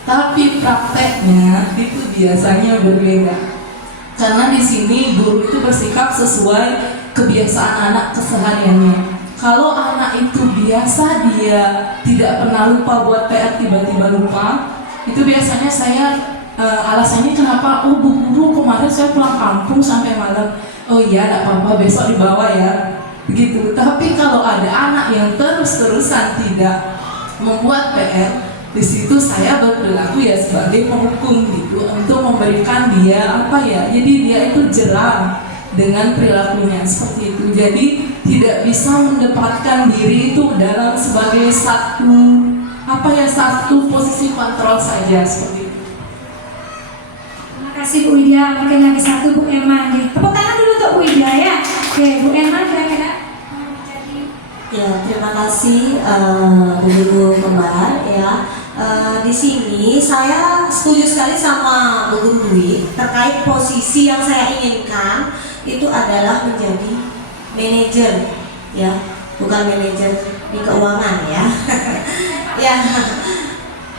Tapi prakteknya itu biasanya berbeda, karena di sini guru itu bersikap sesuai kebiasaan anak kesehariannya. Kalau anak itu biasa dia tidak pernah lupa buat PR, tiba-tiba lupa, itu biasanya saya alasannya kenapa? Oh, Bu Guru kemarin saya pulang kampung sampai malam. Oh iya, tidak apa-apa, besok dibawa ya, begitu. Tapi kalau ada anak yang terus-terusan tidak membuat PR, di situ saya berperilaku ya sebagai penghukum gitu, untuk memberikan dia jadi dia itu jerah dengan perilakunya seperti itu. Jadi tidak bisa mendapatkan diri itu dalam sebagai satu posisi kontrol saja seperti itu. Terima kasih Bu Widya. Mungkin lagi satu Bu Emma nih. Tepuk tangan dulu untuk Bu Widya ya. Oke, Bu Emma kira-kira. Ya, terima kasih Bu Guru Kembar ya. Di sini saya setuju sekali sama Bu Guru Dwi terkait posisi yang saya inginkan itu adalah menjadi manajer, ya, bukan manajer di keuangan ya.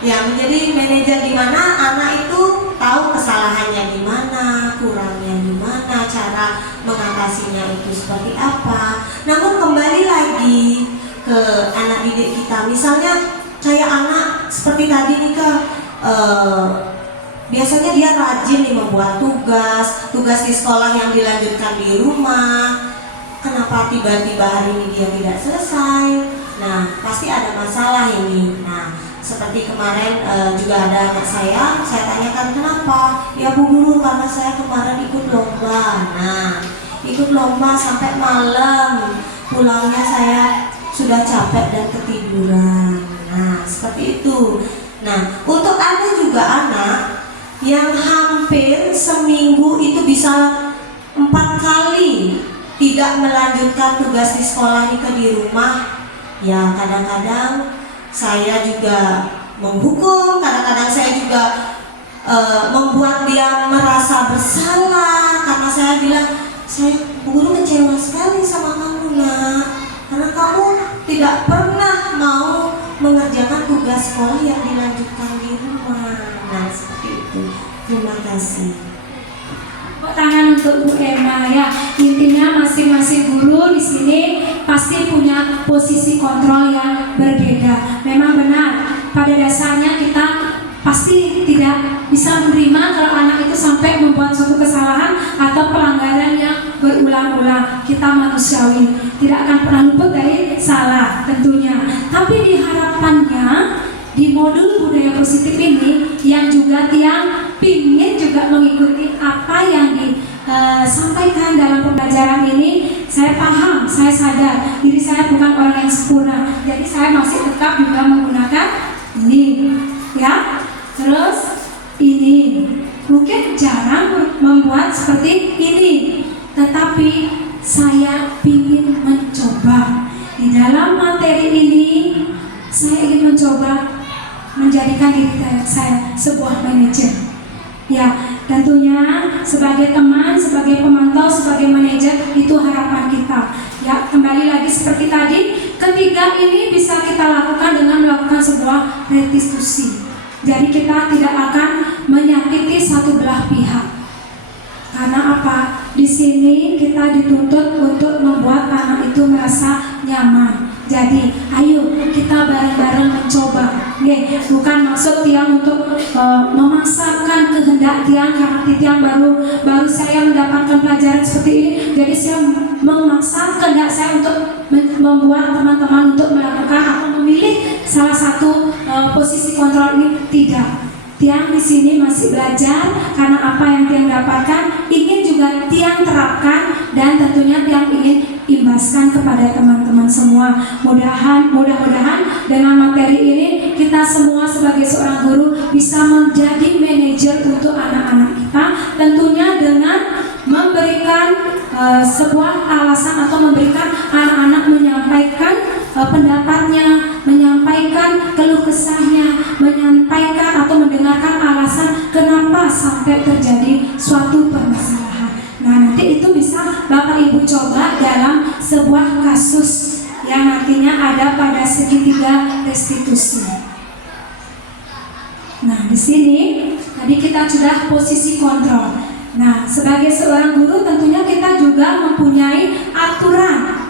ya menjadi manajer di mana anak itu tahu kesalahannya di mana, kurangnya di mana, cara mengatasinya itu seperti apa. Namun kembali lagi ke anak didik kita, misalnya kayak anak seperti tadi nih biasanya dia rajin nih membuat tugas di sekolah yang dilanjutkan di rumah. Kenapa tiba-tiba hari ini dia tidak selesai? Nah, pasti ada masalah ini. Nah, seperti kemarin juga ada anak saya tanyakan kenapa? Ya Bu Guru, karena saya kemarin ikut lomba. Nah, ikut lomba sampai malam, pulangnya saya sudah capek dan ketiduran. Nah, seperti itu. Nah, untuk ada juga anak yang hampir seminggu itu bisa 4 kali tidak melanjutkan tugas di sekolah di rumah. Ya, kadang-kadang saya juga menghukum, kadang-kadang saya juga membuat dia merasa bersalah karena saya bilang, Bu Guru kecewa sekali sama kamu nak, karena kamu tidak pernah mau mengerjakan tugas sekolah yang dilanjutkan di rumah. Nah, seperti itu. Terima kasih. Tepuk tangan untuk Bu Emma ya. Intinya masing-masing guru di sini pasti punya posisi kontrol yang berbeda. Memang benar, pada dasarnya kita pasti tidak bisa menerima kalau anak itu sampai membuat suatu kesalahan atau pelanggaran yang berulang-ulang. Kita manusiawi, tidak akan pernah luput dari salah tentunya. Tapi diharapannya di modul budaya positif ini yang juga tiang pingin juga mengikuti apa yang disampaikan dalam pembelajaran ini. Saya paham, saya sadar diri saya bukan orang yang sempurna, jadi saya masih tetap juga menggunakan ini, ya. Terus ini mungkin jarang membuat seperti ini, tetapi saya ingin mencoba di dalam materi ini. Saya ingin mencoba menjadikan diri saya sebuah manajer. Ya, tentunya sebagai teman, sebagai pemantau, sebagai manajer, itu harapan kita. Ya, kembali lagi seperti tadi, ketiga ini bisa kita lakukan dengan melakukan sebuah restitusi. Jadi kita tidak akan menyakiti satu belah pihak. Karena apa? Di sini kita dituntut untuk membuat anak itu merasa nyaman. Jadi, ayo kita bareng-bareng mencoba. Bukan maksud tiang untuk memaksakan kehendak tiang, karena tiang baru saya mendapatkan pelajaran seperti ini. Jadi saya memaksa kehendak saya untuk membuat teman-teman untuk melakukan atau memilih salah satu posisi kontrol ini. Tidak. Tiang di sini masih belajar, karena apa yang tiang dapatkan ingin juga tiang terapkan, dan tentunya tiang ingin imbaskan kepada teman-teman semua. Mudah-mudahan dengan materi ini kita semua sebagai seorang guru bisa menjadi manajer untuk anak-anak kita, tentunya dengan memberikan sebuah alasan atau memberikan anak-anak menyampaikan pendapatnya, menyampaikan keluh kesahnya, menyampaikan atau mendengarkan alasan kenapa sampai terjadi suatu permasalahan. Nah, nanti itu bisa Bapak Ibu coba dalam sebuah kasus yang nantinya ada pada segitiga restitusi. Nah, di sini tadi kita sudah posisi kontrol. Nah, sebagai seorang guru tentunya kita juga mempunyai aturan,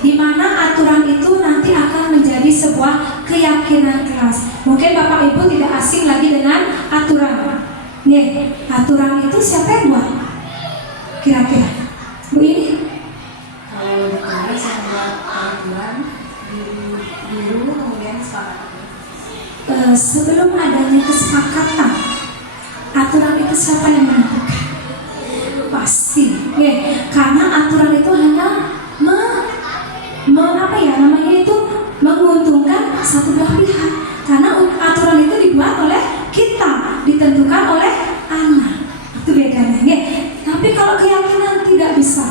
di mana aturan itu nanti akan menjadi sebuah keyakinan kelas. Mungkin Bapak Ibu tidak asing lagi dengan aturan. Nih, aturan itu siapa yang buat? Kira-kira Bu ini? Kalau kami saya buat aturan dulu kemudian sepakat. Sebelum adanya kesepakatan, aturan itu siapa yang menentukan? Pasti, karena aturan itu hanya menguntungkan satu belah pihak. Karena aturan itu dibuat oleh kita, ditentukan oleh anak. Itu bedanya. Tapi kalau keyakinan tidak bisa.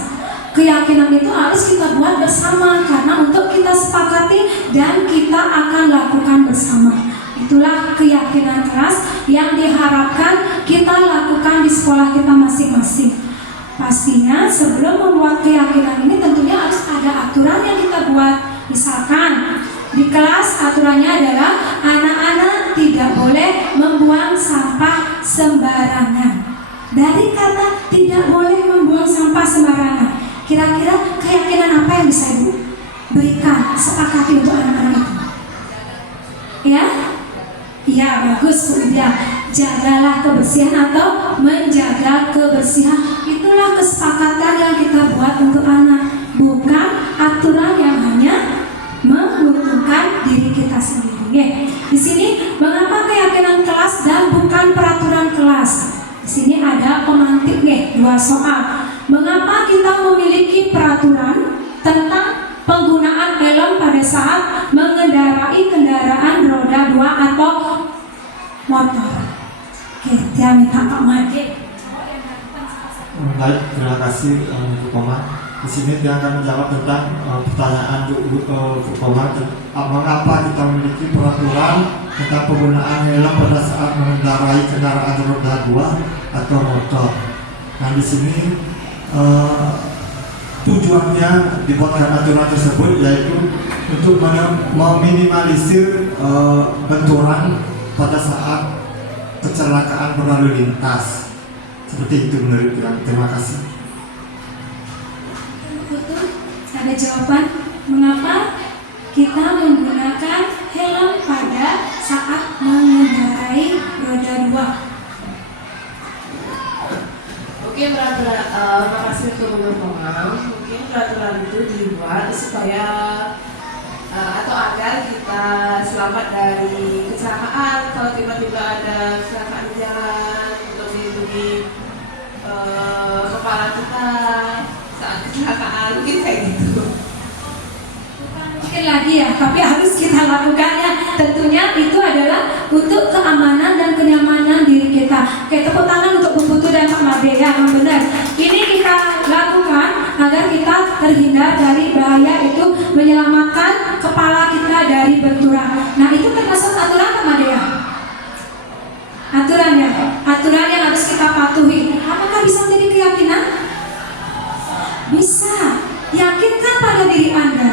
Keyakinan itu harus kita buat bersama, karena untuk kita sepakati dan kita akan lakukan bersama. Itulah keyakinan kelas yang diharapkan kita lakukan di sekolah kita masing-masing. Pastinya sebelum membuat keyakinan ini tentunya harus ada aturan yang kita buat. Misalkan di kelas aturannya adalah anak-anak tidak boleh membuang sampah sembarangan. Dari kata tidak boleh membuang sampah sembarangan, kira-kira keyakinan apa yang bisa Ibu berikan, sepakati untuk anak-anak itu? Ya? Iya, bagus Bu Widya. Jagalah kebersihan atau menjaga kebersihan. Itulah kesepakatan yang kita buat untuk anak, bukan aturan yang hanya menguntungkan diri kita sendiri. Di sini mengapa keyakinan kelas dan bukan peraturan kelas? Di sini ada pemantik dua soal. Mengapa kita memiliki peraturan tentang penggunaan helm pada saat mengendarai kendaraan roda 2 atau motor? Oke, dia minta Pak Made. Baik, terima kasih Bu Komang. Di sini dia akan menjawab tentang pertanyaan Bu Komang, mengapa kita memiliki peraturan tentang penggunaan helm pada saat mengendarai kendaraan roda 2 atau motor. Nah, di sini tujuannya dibuatkan aturan tersebut yaitu untuk meminimalisir benturan pada saat kecelakaan berlalu lintas. Seperti itu menurut saya. Terima kasih. Betul, ada jawaban mengapa kita menggunakan helm pada saat mengendarai roda 2. Mungkin peraturan, makasih untuk Bu Komang. Mungkin peraturan itu dibuat supaya atau agar kita selamat dari kecelakaan. Kalau tiba-tiba ada kecelakaan di jalan, untuk melindungi kepala kita saat kecelakaan, mungkin kayak gitu. Mungkin lagi ya, tapi harus kita lakukannya. Tentunya itu adalah untuk keamanan dan kenyamanan diri kita. Oke, tepuk tangan untuk Bu Putu dan Pak Made ya, yang benar. Ini kita lakukan agar kita terhindar dari bahaya itu menyelamatkan kepala kita dari benturan. Nah, itu termasuk aturan Pak Made ya? Aturan ya, aturan yang harus kita patuhi. Apakah bisa menjadi keyakinan? Bisa. Yakinkan pada diri Anda.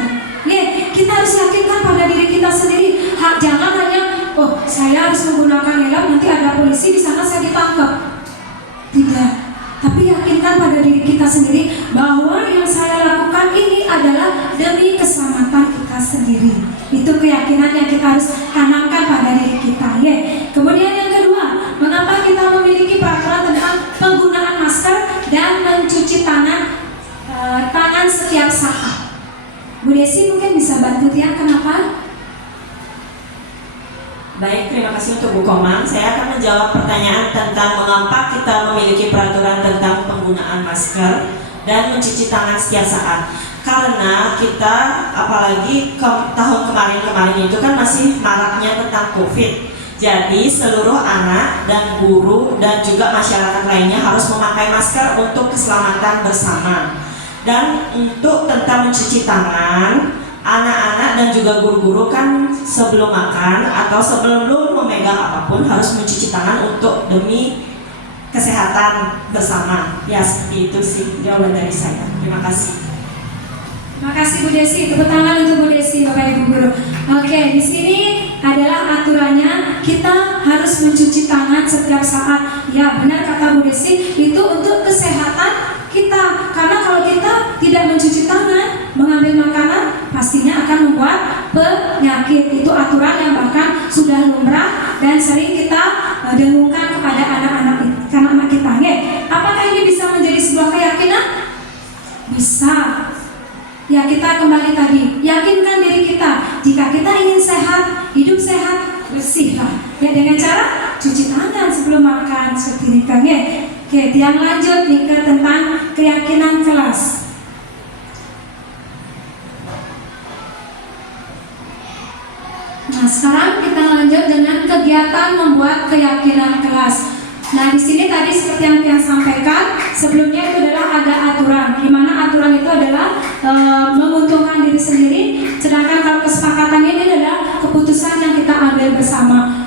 Nih, kita harus yakinkan pada diri kita sendiri. Jangan hanya, oh saya harus menggunakan helm, nanti ada polisi di sana saya ditangkap. Tidak. Tapi yakinkan pada diri kita sendiri bahwa yang saya lakukan ini adalah demi keselamatan kita sendiri. Itu keyakinan yang kita harus tanamkan pada diri kita. Ya. Kemudian yang kedua, mengapa kita memiliki peraturan tentang penggunaan masker dan mencuci tangan setiap saat? Bu Desi mungkin bisa bantu dia, kenapa? Baik, terima kasih untuk Bu Komang. Saya akan menjawab pertanyaan tentang mengapa kita memiliki peraturan tentang penggunaan masker dan mencuci tangan setiap saat. Karena kita, apalagi tahun kemarin itu kan masih maraknya tentang COVID. Jadi seluruh anak dan guru dan juga masyarakat lainnya harus memakai masker untuk keselamatan bersama. Dan untuk tentang mencuci tangan, anak-anak dan juga guru-guru kan sebelum makan atau sebelum memegang apapun harus mencuci tangan untuk demi kesehatan bersama. Ya, seperti itu sih jawaban dari saya. Terima kasih. Terima kasih Bu Desi. Tepuk tangan untuk Bu Desi, Bapak Ibu guru. Oke, di sini adalah aturannya, kita harus mencuci tangan setiap saat. Ya, benar kata Bu Desi, itu untuk kesehatan kita. Karena kalau kita tidak mencuci tangan, mengambil makanan, pastinya akan membuat penyakit. Itu aturan yang bahkan sudah lumrah dan sering kita dengungkan kepada anak-anak kita. Apakah ini bisa menjadi sebuah keyakinan? Bisa. Ya, kita kembali tadi, yakinkan diri kita. Jika kita ingin sehat, hidup sehat, bersihlah. Ya, dengan cara cuci tangan sebelum makan, seperti ini kan ya. Oke, yang lanjut nih ke tentang keyakinan kelas. Nah, sekarang kita lanjut dengan kegiatan membuat keyakinan kelas. Nah, di sini tadi seperti yang saya sampaikan, sebelumnya itu adalah ada aturan, di mana aturan itu adalah menguntungkan diri sendiri, sedangkan kalau kesepakatan ini adalah keputusan yang kita ambil bersama.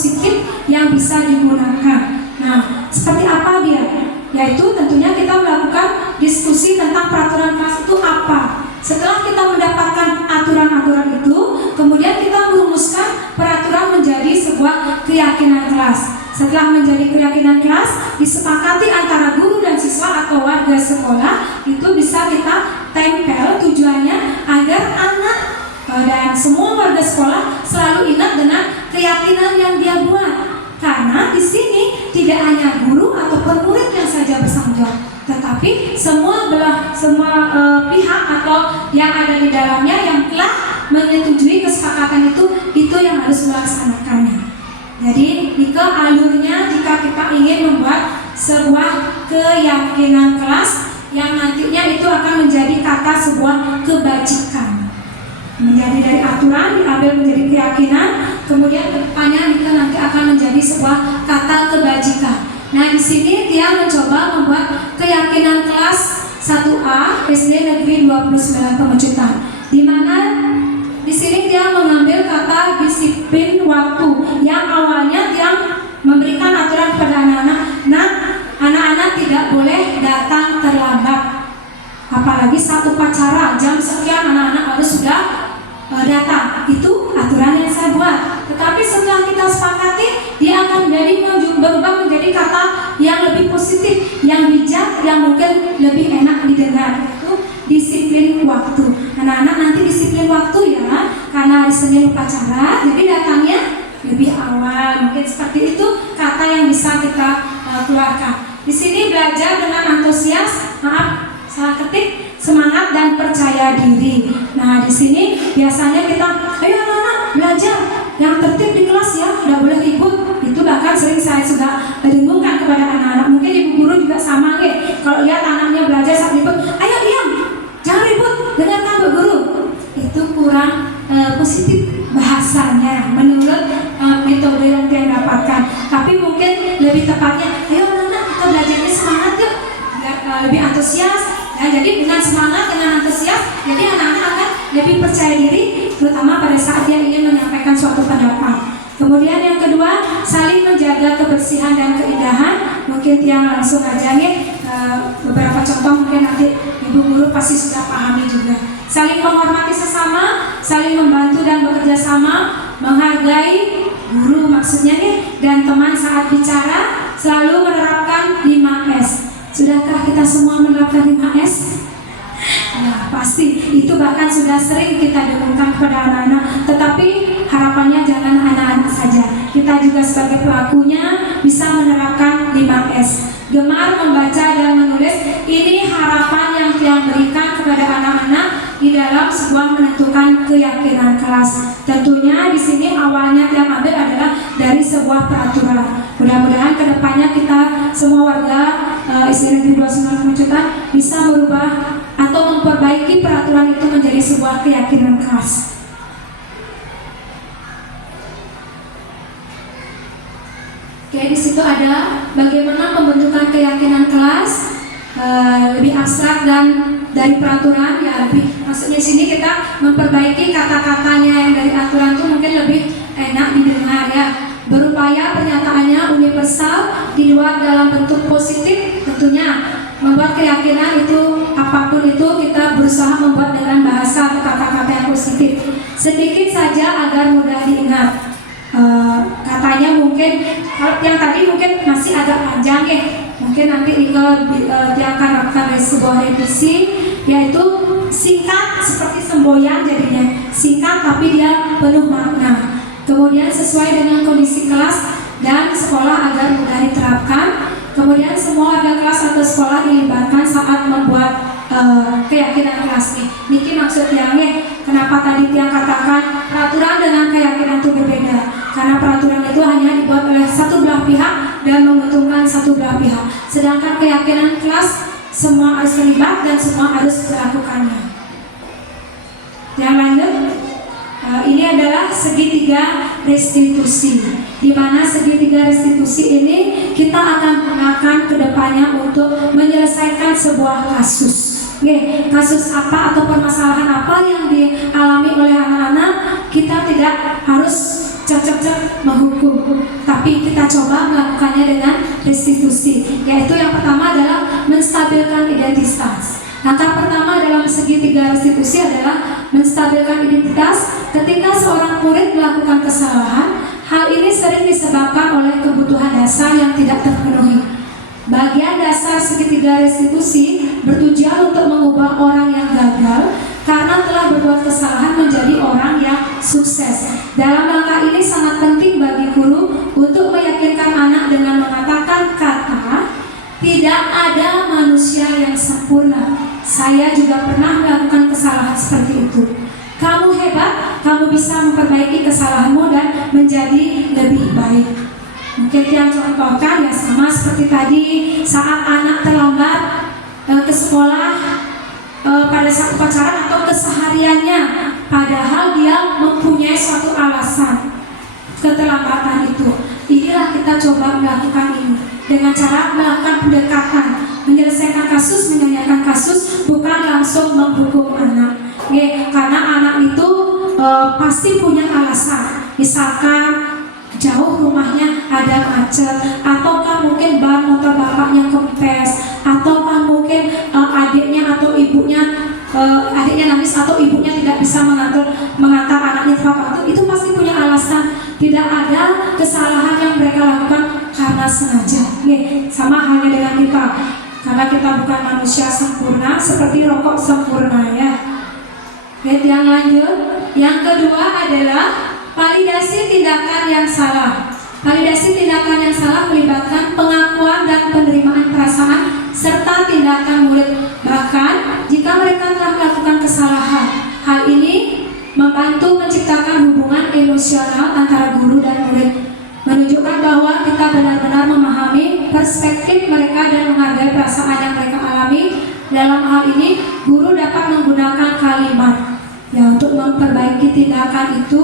positif yang bisa digunakan. Nah, seperti apa dia? Yaitu tentunya kita melakukan diskusi tentang peraturan kelas itu apa. Setelah kita mendapatkan aturan-aturan itu, kemudian kita merumuskan peraturan menjadi sebuah keyakinan kelas. Setelah menjadi keyakinan kelas, disepakati antara guru dan siswa atau warga sekolah, itu bisa kita tempel tujuannya agar anak dan semua warga sekolah selalu ingat dengan keyakinan yang dia buat. Karena di sini tidak hanya guru ataupun murid yang saja bertanggung jawab, tetapi semua pihak atau yang ada di dalamnya yang telah menyetujui kesepakatan itu yang harus melaksanakannya. Jadi jika alurnya, jika kita ingin membuat sebuah keyakinan kelas yang nantinya itu akan menjadi kata sebuah kebajikan, menjadi dari aturan diambil menjadi keyakinan, kemudian kedepannya itu nanti akan menjadi sebuah kata kebajikan. Nah, di sini dia mencoba membuat keyakinan kelas 1A SD Negeri 29 Pemecutan, di mana di sini dia mengambil kata disiplin waktu yang awalnya dia memberikan aturan kepada anak-anak. Nah, anak-anak tidak boleh datang terlambat. Apalagi saat upacara jam sekian anak-anak harus sudah datang. Itu aturan yang saya buat. Tetapi setelah kita sepakati, dia akan berubah menjadi kata yang lebih positif, yang bijak, yang mungkin lebih enak didengar. Itu disiplin waktu. Anak-anak nanti disiplin waktu ya, karena di Senin upacara, jadi datangnya lebih awal. Mungkin seperti itu kata yang bisa kita keluarkan. Di sini belajar dengan antusias, salah ketik, semangat dan percaya diri. Nah, di sini biasanya kita, ayo anak-anak belajar yang tertib di kelas ya, tidak boleh ribut. Itu bahkan sering saya sudah dengungkan kepada anak-anak. Mungkin ibu guru juga sama nih. Kalau lihat anaknya belajar saat ribut, ayo diam, jangan ribut, dengarkan Bu Guru. Itu kurang positif bahasanya menurut metode yang dia dapatkan. Tapi mungkin lebih tepatnya, ayo anak-anak kita belajarnya semangat yuk, lebih antusias. Ya, jadi dengan semangat, dengan antusias, jadi anak-anak akan lebih percaya diri, terutama pada saat dia ingin menyampaikan suatu pendapat. Kemudian yang kedua, saling menjaga kebersihan dan keindahan. Mungkin yang langsung aja nih, beberapa contoh mungkin nanti ibu guru pasti sudah pahami juga. Saling menghormati sesama, saling membantu dan bekerja sama, menghargai guru maksudnya nih, dan teman saat bicara, selalu menerapkan 5S. Sudahkah kita semua menerapkan 5S? Ya, pasti. Itu bahkan sudah sering kita dengungkan kepada anak-anak. Tetapi harapannya jangan anak-anak saja. Kita juga sebagai pelakunya bisa menerapkan 5S. Gemar membaca dan menulis. Ini harapan yang dia berikan kepada anak-anak di dalam sebuah menentukan keyakinan kelas. Tentunya di sini awalnya yang ambil adalah dari sebuah peraturan. Mudah-mudahan kedepannya kita semua warga SD Negeri 29 Pemecutan bisa merubah atau memperbaiki peraturan itu menjadi sebuah keyakinan kelas. Oke, di situ ada bagaimana pembentukan keyakinan kelas, lebih abstrak dan dari peraturan ya lebih. Maksudnya sini kita memperbaiki kata-katanya yang dari aturan itu mungkin lebih enak didengar ya. Berupaya pernyataannya universal, di luar dalam bentuk positif, tentunya membuat keyakinan itu apapun itu kita berusaha membuat dengan bahasa atau kata-kata yang positif. Sedikit saja agar mudah diingat. Katanya mungkin kalau yang tadi mungkin masih agak panjang ya. Mungkin nanti dia akan lakukan sebuah revisi, yaitu singkat seperti semboyan jadinya. Singkat tapi dia penuh makna. Kemudian sesuai dengan kondisi kelas dan sekolah agar mudah diterapkan. Kemudian semua warga kelas atau sekolah dilibatkan saat membuat keyakinan kelas nih. Niki maksudnya kenapa tadi dia katakan peraturan dengan keyakinan itu berbeda? Karena peraturan itu hanya dibuat oleh satu belah pihak dan menguntungkan satu belah pihak. Sedangkan keyakinan kelas semua harus terlibat dan semua harus melakukannya. Yang lanjut. Ini adalah segitiga restitusi, di mana segitiga restitusi ini kita akan gunakan kedepannya untuk menyelesaikan sebuah kasus. Kasus apa atau permasalahan apa yang dialami oleh anak-anak, kita tidak harus cocok-cocok menghukum. coba melakukannya dengan restitusi, yaitu yang pertama adalah menstabilkan identitas. Langkah pertama dalam segitiga restitusi adalah menstabilkan identitas. Ketika seorang murid melakukan kesalahan, hal ini sering disebabkan oleh kebutuhan dasar yang tidak terpenuhi. Bagian dasar segitiga restitusi bertujuan untuk mengubah orang yang gagal karena telah berbuat kesalahan menjadi orang yang sukses. Dalam langkah ini sangat penting bagi guru untuk meyakinkan anak dengan mengatakan kata, tidak ada manusia yang sempurna. Saya juga pernah melakukan kesalahan seperti itu. Kamu hebat, kamu bisa memperbaiki kesalahanmu dan menjadi lebih baik. Mungkin yang contohkan ya sama seperti tadi, saat anak terlambat ke sekolah pada saat upacara atau kesehariannya, padahal dia mempunyai suatu alasan keterlambatan itu. Inilah kita coba melakukan ini dengan cara melakukan pendekatan, menyelesaikan kasus, menyelesaikan kasus, bukan langsung menghukum anak. Karena anak itu pasti punya alasan. Misalkan jauh rumahnya ada macet, ataukah mungkin ban motor bapaknya kempes, ataukah mungkin adiknya atau ibunya adiknya nangis atau ibunya tidak bisa mengantar anaknya ke waktu. Itu pasti punya alasan. Tidak ada kesalahan yang mereka lakukan karena sengaja. Sama halnya dengan kita, karena kita bukan manusia sempurna seperti rokok sempurna ya. Yang lanjut, yang kedua adalah validasi tindakan yang salah. Validasi tindakan yang salah melibatkan pengakuan dan penerimaan perasaan serta tindakan murid. Bahkan jika mereka telah melakukan kesalahan, hal ini membantu menciptakan hubungan emosional antara guru dan murid, menunjukkan bahwa kita benar-benar memahami perspektif mereka dan menghargai perasaan yang mereka alami. Dalam hal ini, guru dapat menggunakan kalimat untuk memperbaiki tindakan itu.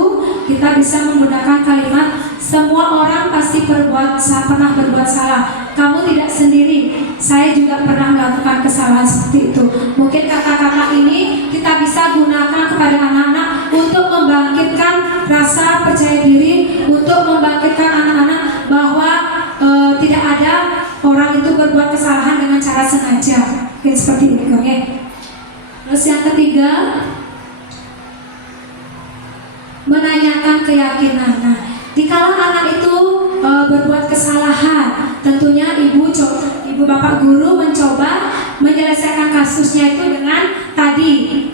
Kita bisa menggunakan kalimat, semua orang pasti pernah berbuat salah. Kamu tidak sendiri. Saya juga pernah melakukan kesalahan seperti itu. Mungkin kata-kata ini kita bisa gunakan kepada anak-anak untuk membangkitkan rasa percaya diri, untuk membangkitkan anak-anak bahwa tidak ada orang itu berbuat kesalahan dengan cara sengaja. Seperti itu. Terus yang ketiga, menanyakan keyakinan. Nah, dikala anak itu berbuat kesalahan, tentunya ibu bapak guru mencoba menyelesaikan kasusnya itu dengan tadi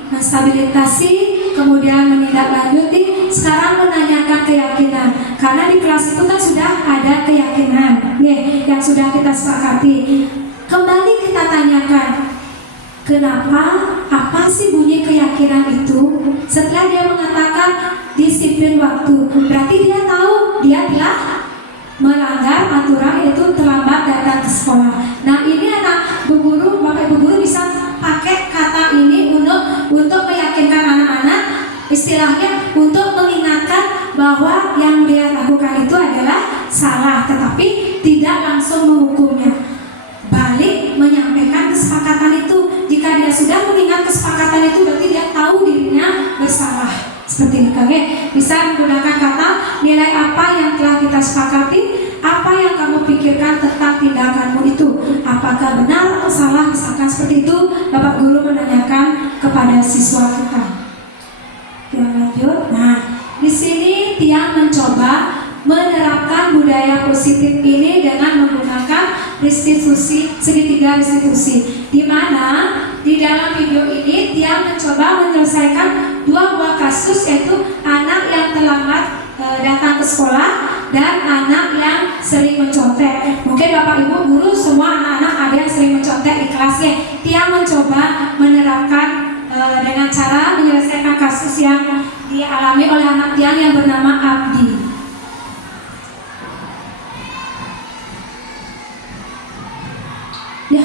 menstabilisasi, kemudian menindaklanjuti, sekarang menanyakan keyakinan. Karena di kelas itu kan sudah ada keyakinan yang sudah kita sepakati. Kembali kita tanyakan, kenapa, apa sih bunyi keyakinan itu? Setelah dia mengatakan disiplin waktu, berarti dia tahu dia telah melanggar aturan, yaitu terlambat datang ke sekolah. Nah, ini anak bu guru, bapak ibu guru bisa pakai kata ini untuk meyakinkan anak-anak, istilahnya untuk mengingatkan bahwa yang dia lakukan itu adalah salah, tetapi tidak langsung menghukumnya. Balik menyampaikan kesepakatan itu. Jika dia sudah mengingat kesepakatan itu, berarti dia tahu dirinya bersalah. Seperti ini, bisa menggunakan kata nilai apa yang telah kita sepakati, apa yang kamu pikirkan tentang tindakanmu itu, apakah benar atau salah, misalkan seperti itu. Bapak guru menanyakan kepada siswa kita. Yang lanjut, nah di sini Tiang mencoba menerapkan budaya positif ini dengan menggunakan restitusi, segitiga restitusi, di mana di dalam video ini Tiang mencoba menyelesaikan dua buah kasus, yaitu anak yang terlambat datang ke sekolah dan anak yang sering mencontek. Mungkin bapak ibu guru semua anak-anak ada yang sering mencontek di kelasnya. Tiang mencoba menerapkan dengan cara menyelesaikan kasus yang dialami oleh anak Tiang yang bernama Abdi. Ya,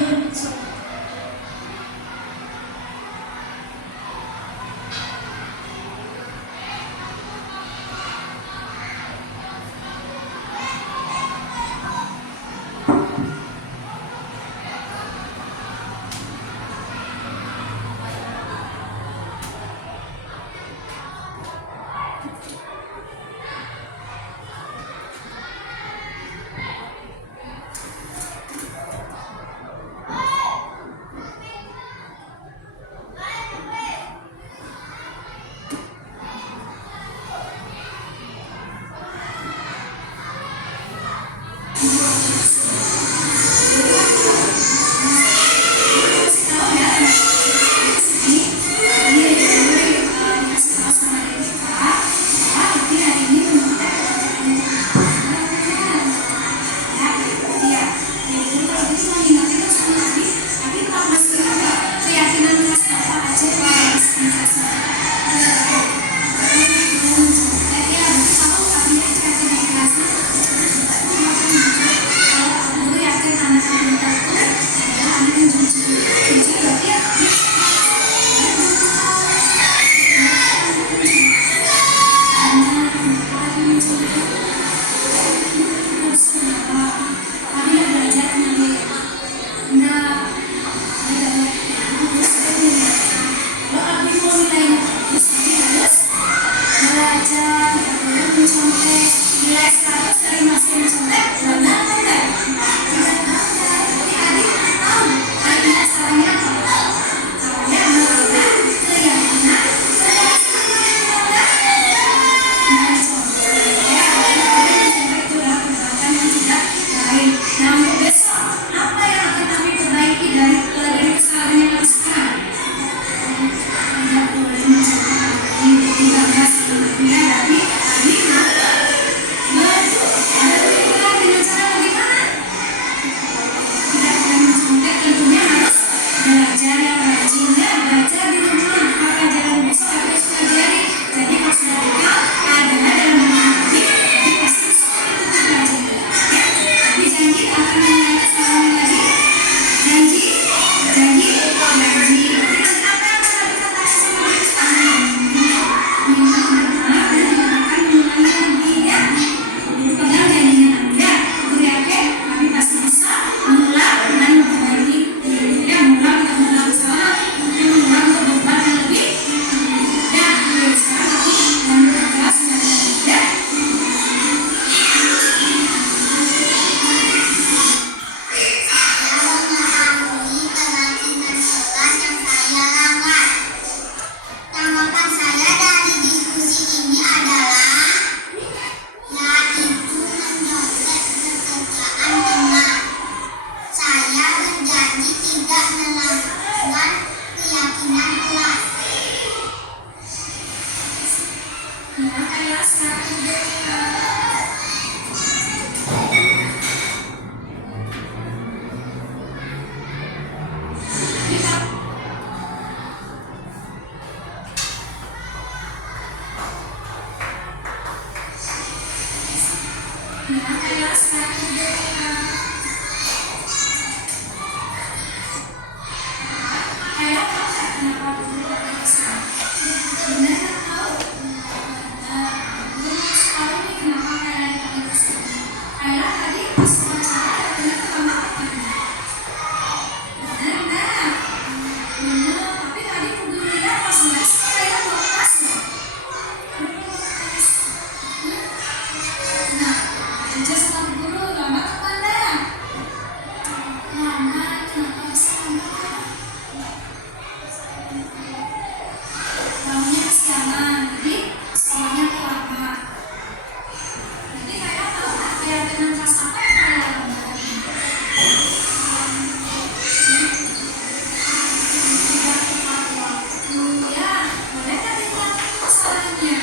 Iya,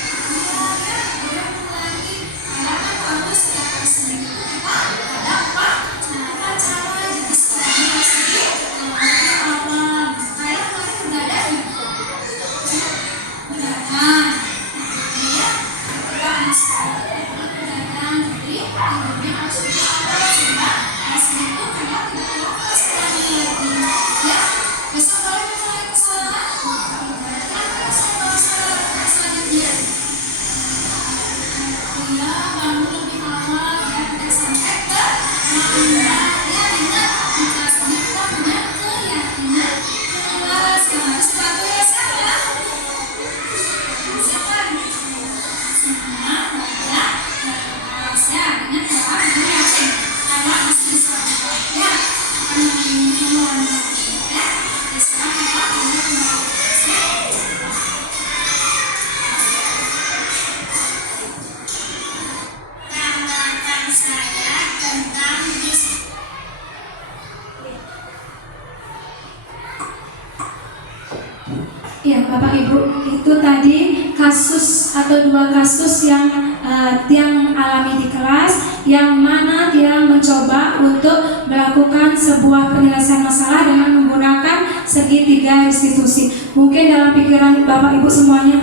boleh tapi aku lagi. Karena kan bagus ya, sendiri. Apa? Ya, Bapak Ibu, itu tadi kasus atau 2 kasus yang Tiang alami di kelas, yang mana Tiang mencoba untuk melakukan sebuah penyelesaian masalah dengan menggunakan segitiga restitusi. Mungkin dalam pikiran Bapak Ibu semuanya,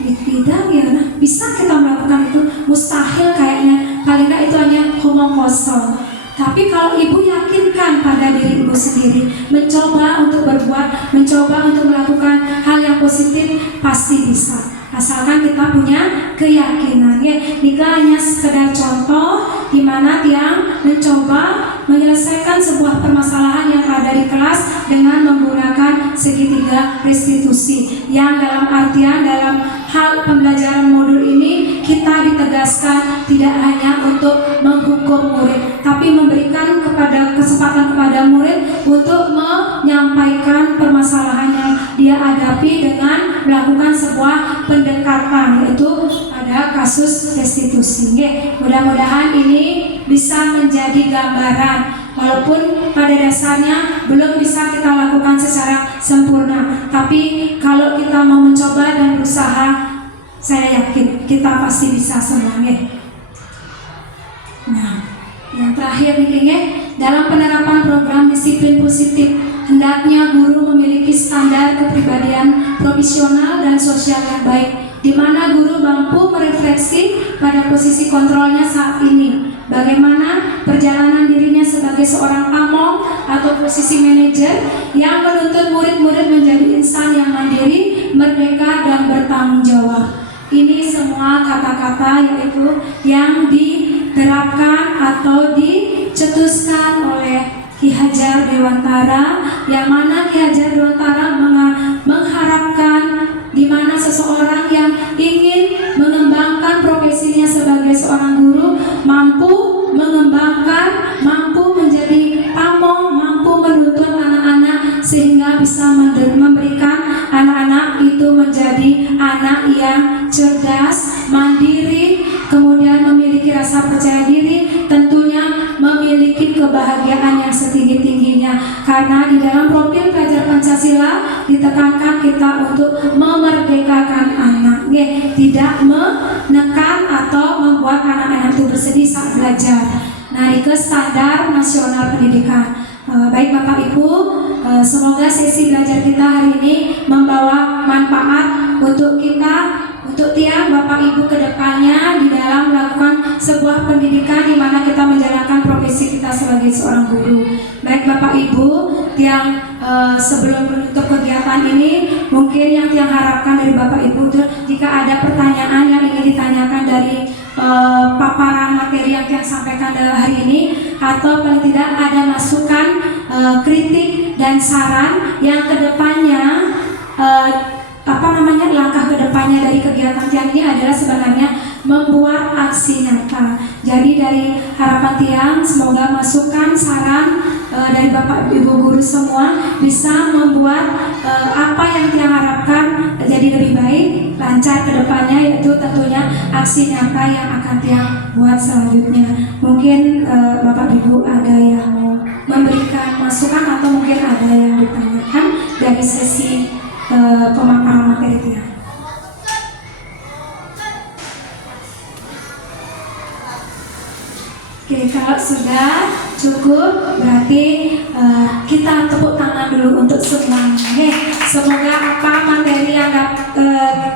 tidak ya, bisa kita melakukan itu? Mustahil kayaknya, paling tidak itu hanya omong kosong. Tapi kalau ibu yakinkan pada diri ibu sendiri, mencoba untuk berbuat, mencoba untuk melakukan hal yang positif, pasti bisa. Asalkan kita punya keyakinan. Ya, jika hanya sekedar contoh di mana Tiang mencoba menyelesaikan sebuah permasalahan yang ada di kelas dengan menggunakan segitiga restitusi, yang dalam artian dalam hal pembelajaran modul ini kita ditegaskan tidak hanya untuk menghukum murid, tapi memberikan kesempatan kepada murid untuk menyampaikan permasalahan yang dia hadapi dengan melakukan sebuah pendekatan, yaitu pada kasus restitusi. Mudah-mudahan ini bisa menjadi gambaran, walaupun pada dasarnya belum bisa kita lakukan secara sempurna, tapi kalau kita mau mencoba dan berusaha, saya yakin kita pasti bisa semuanya. Nah, yang terakhir nih, dalam penerapan program disiplin positif, hendaknya guru memiliki standar kepribadian profesional dan sosial yang baik, di mana guru mampu merefleksi pada posisi kontrolnya saat ini, bagaimana perjalanan dirinya sebagai seorang pamong atau posisi manajer yang menuntut murid-murid menjadi insan yang mandiri, merdeka, dan bertanggung jawab. Ini semua kata-kata yaitu yang diterapkan atau dicetuskan oleh Ki Hajar Dewantara, yang mana Ki Hajar Dewantara mengharapkan di mana seseorang yang ingin mengembangkan profesinya sebagai seorang guru mampu mengembangkan, mampu menjadi pamong, mampu menuntun anak-anak sehingga bisa memberikan anak-anak itu menjadi anak yang cerdas, mandiri, kemudian memiliki rasa percaya diri, tentunya memiliki kebahagiaan yang setinggi-tingginya. Karena di dalam profil pelajar Pancasila ditekankan kita untuk memerdekakan anak, tidak menekan atau membuat anak-anak itu bersedih saat belajar. Naik ke standar nasional pendidikan. Baik Bapak Ibu, semoga sesi belajar kita hari ini membawa manfaat untuk kita, untuk Tiang Bapak Ibu kedepannya di dalam melakukan sebuah pendidikan di mana kita menjalankan profesi kita sebagai seorang guru. Baik Bapak Ibu, Tiang sebelum menutup kegiatan ini, mungkin yang Tiang harapkan dari Bapak Ibu, jika ada pertanyaan yang ingin ditanyakan dari paparan materi yang Tiang sampaikan dalam hari ini, atau paling tidak ada masukan, kritik dan saran yang kedepannya langkah kedepannya dari kegiatan Tiang ini adalah sebenarnya membuat aksi nyata. Jadi dari harapan Tiang, semoga masukan, saran dari Bapak Ibu guru semua bisa membuat apa yang Tiang harapkan jadi lebih baik, lancar kedepannya, yaitu tentunya aksi nyata yang akan Tiang buat selanjutnya. Mungkin Bapak Ibu ada yang mau memberikan masukan atau mungkin ada yang ditanyakan dari sesi pemaparan materi Tiang. Oke, kalau sudah cukup berarti kita tepuk tangan dulu untuk semuanya. Semoga apa materi yang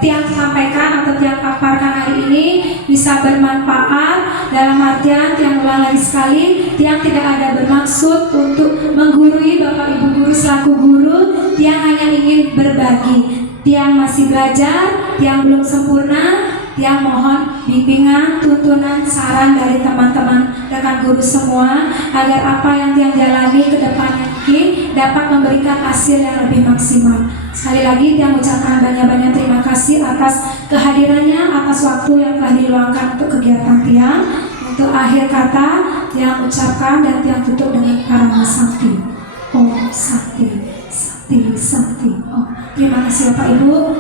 Tiang sampaikan atau Tiang paparkan hari ini bisa bermanfaat. Dalam artian, Tiang ulang lagi sekali, Tiang tidak ada bermaksud untuk menggurui Bapak Ibu guru selaku guru. Tiang hanya ingin berbagi. Tiang masih belajar, Tiang belum sempurna. Tiang mohon bimbingan, tuntunan, saran dari teman-teman rekan guru semua agar apa yang Tiang jalani ke depannya ini dapat memberikan hasil yang lebih maksimal. Sekali lagi Tiang ucapkan banyak-banyak terima kasih atas kehadirannya, atas waktu yang telah diluangkan untuk kegiatan Tiang. Untuk akhir kata Tiang ucapkan dan Tiang tutup dengan Parama Sakti. Om Sakti, Sakti, Sakti. Terima kasih Bapak Ibu.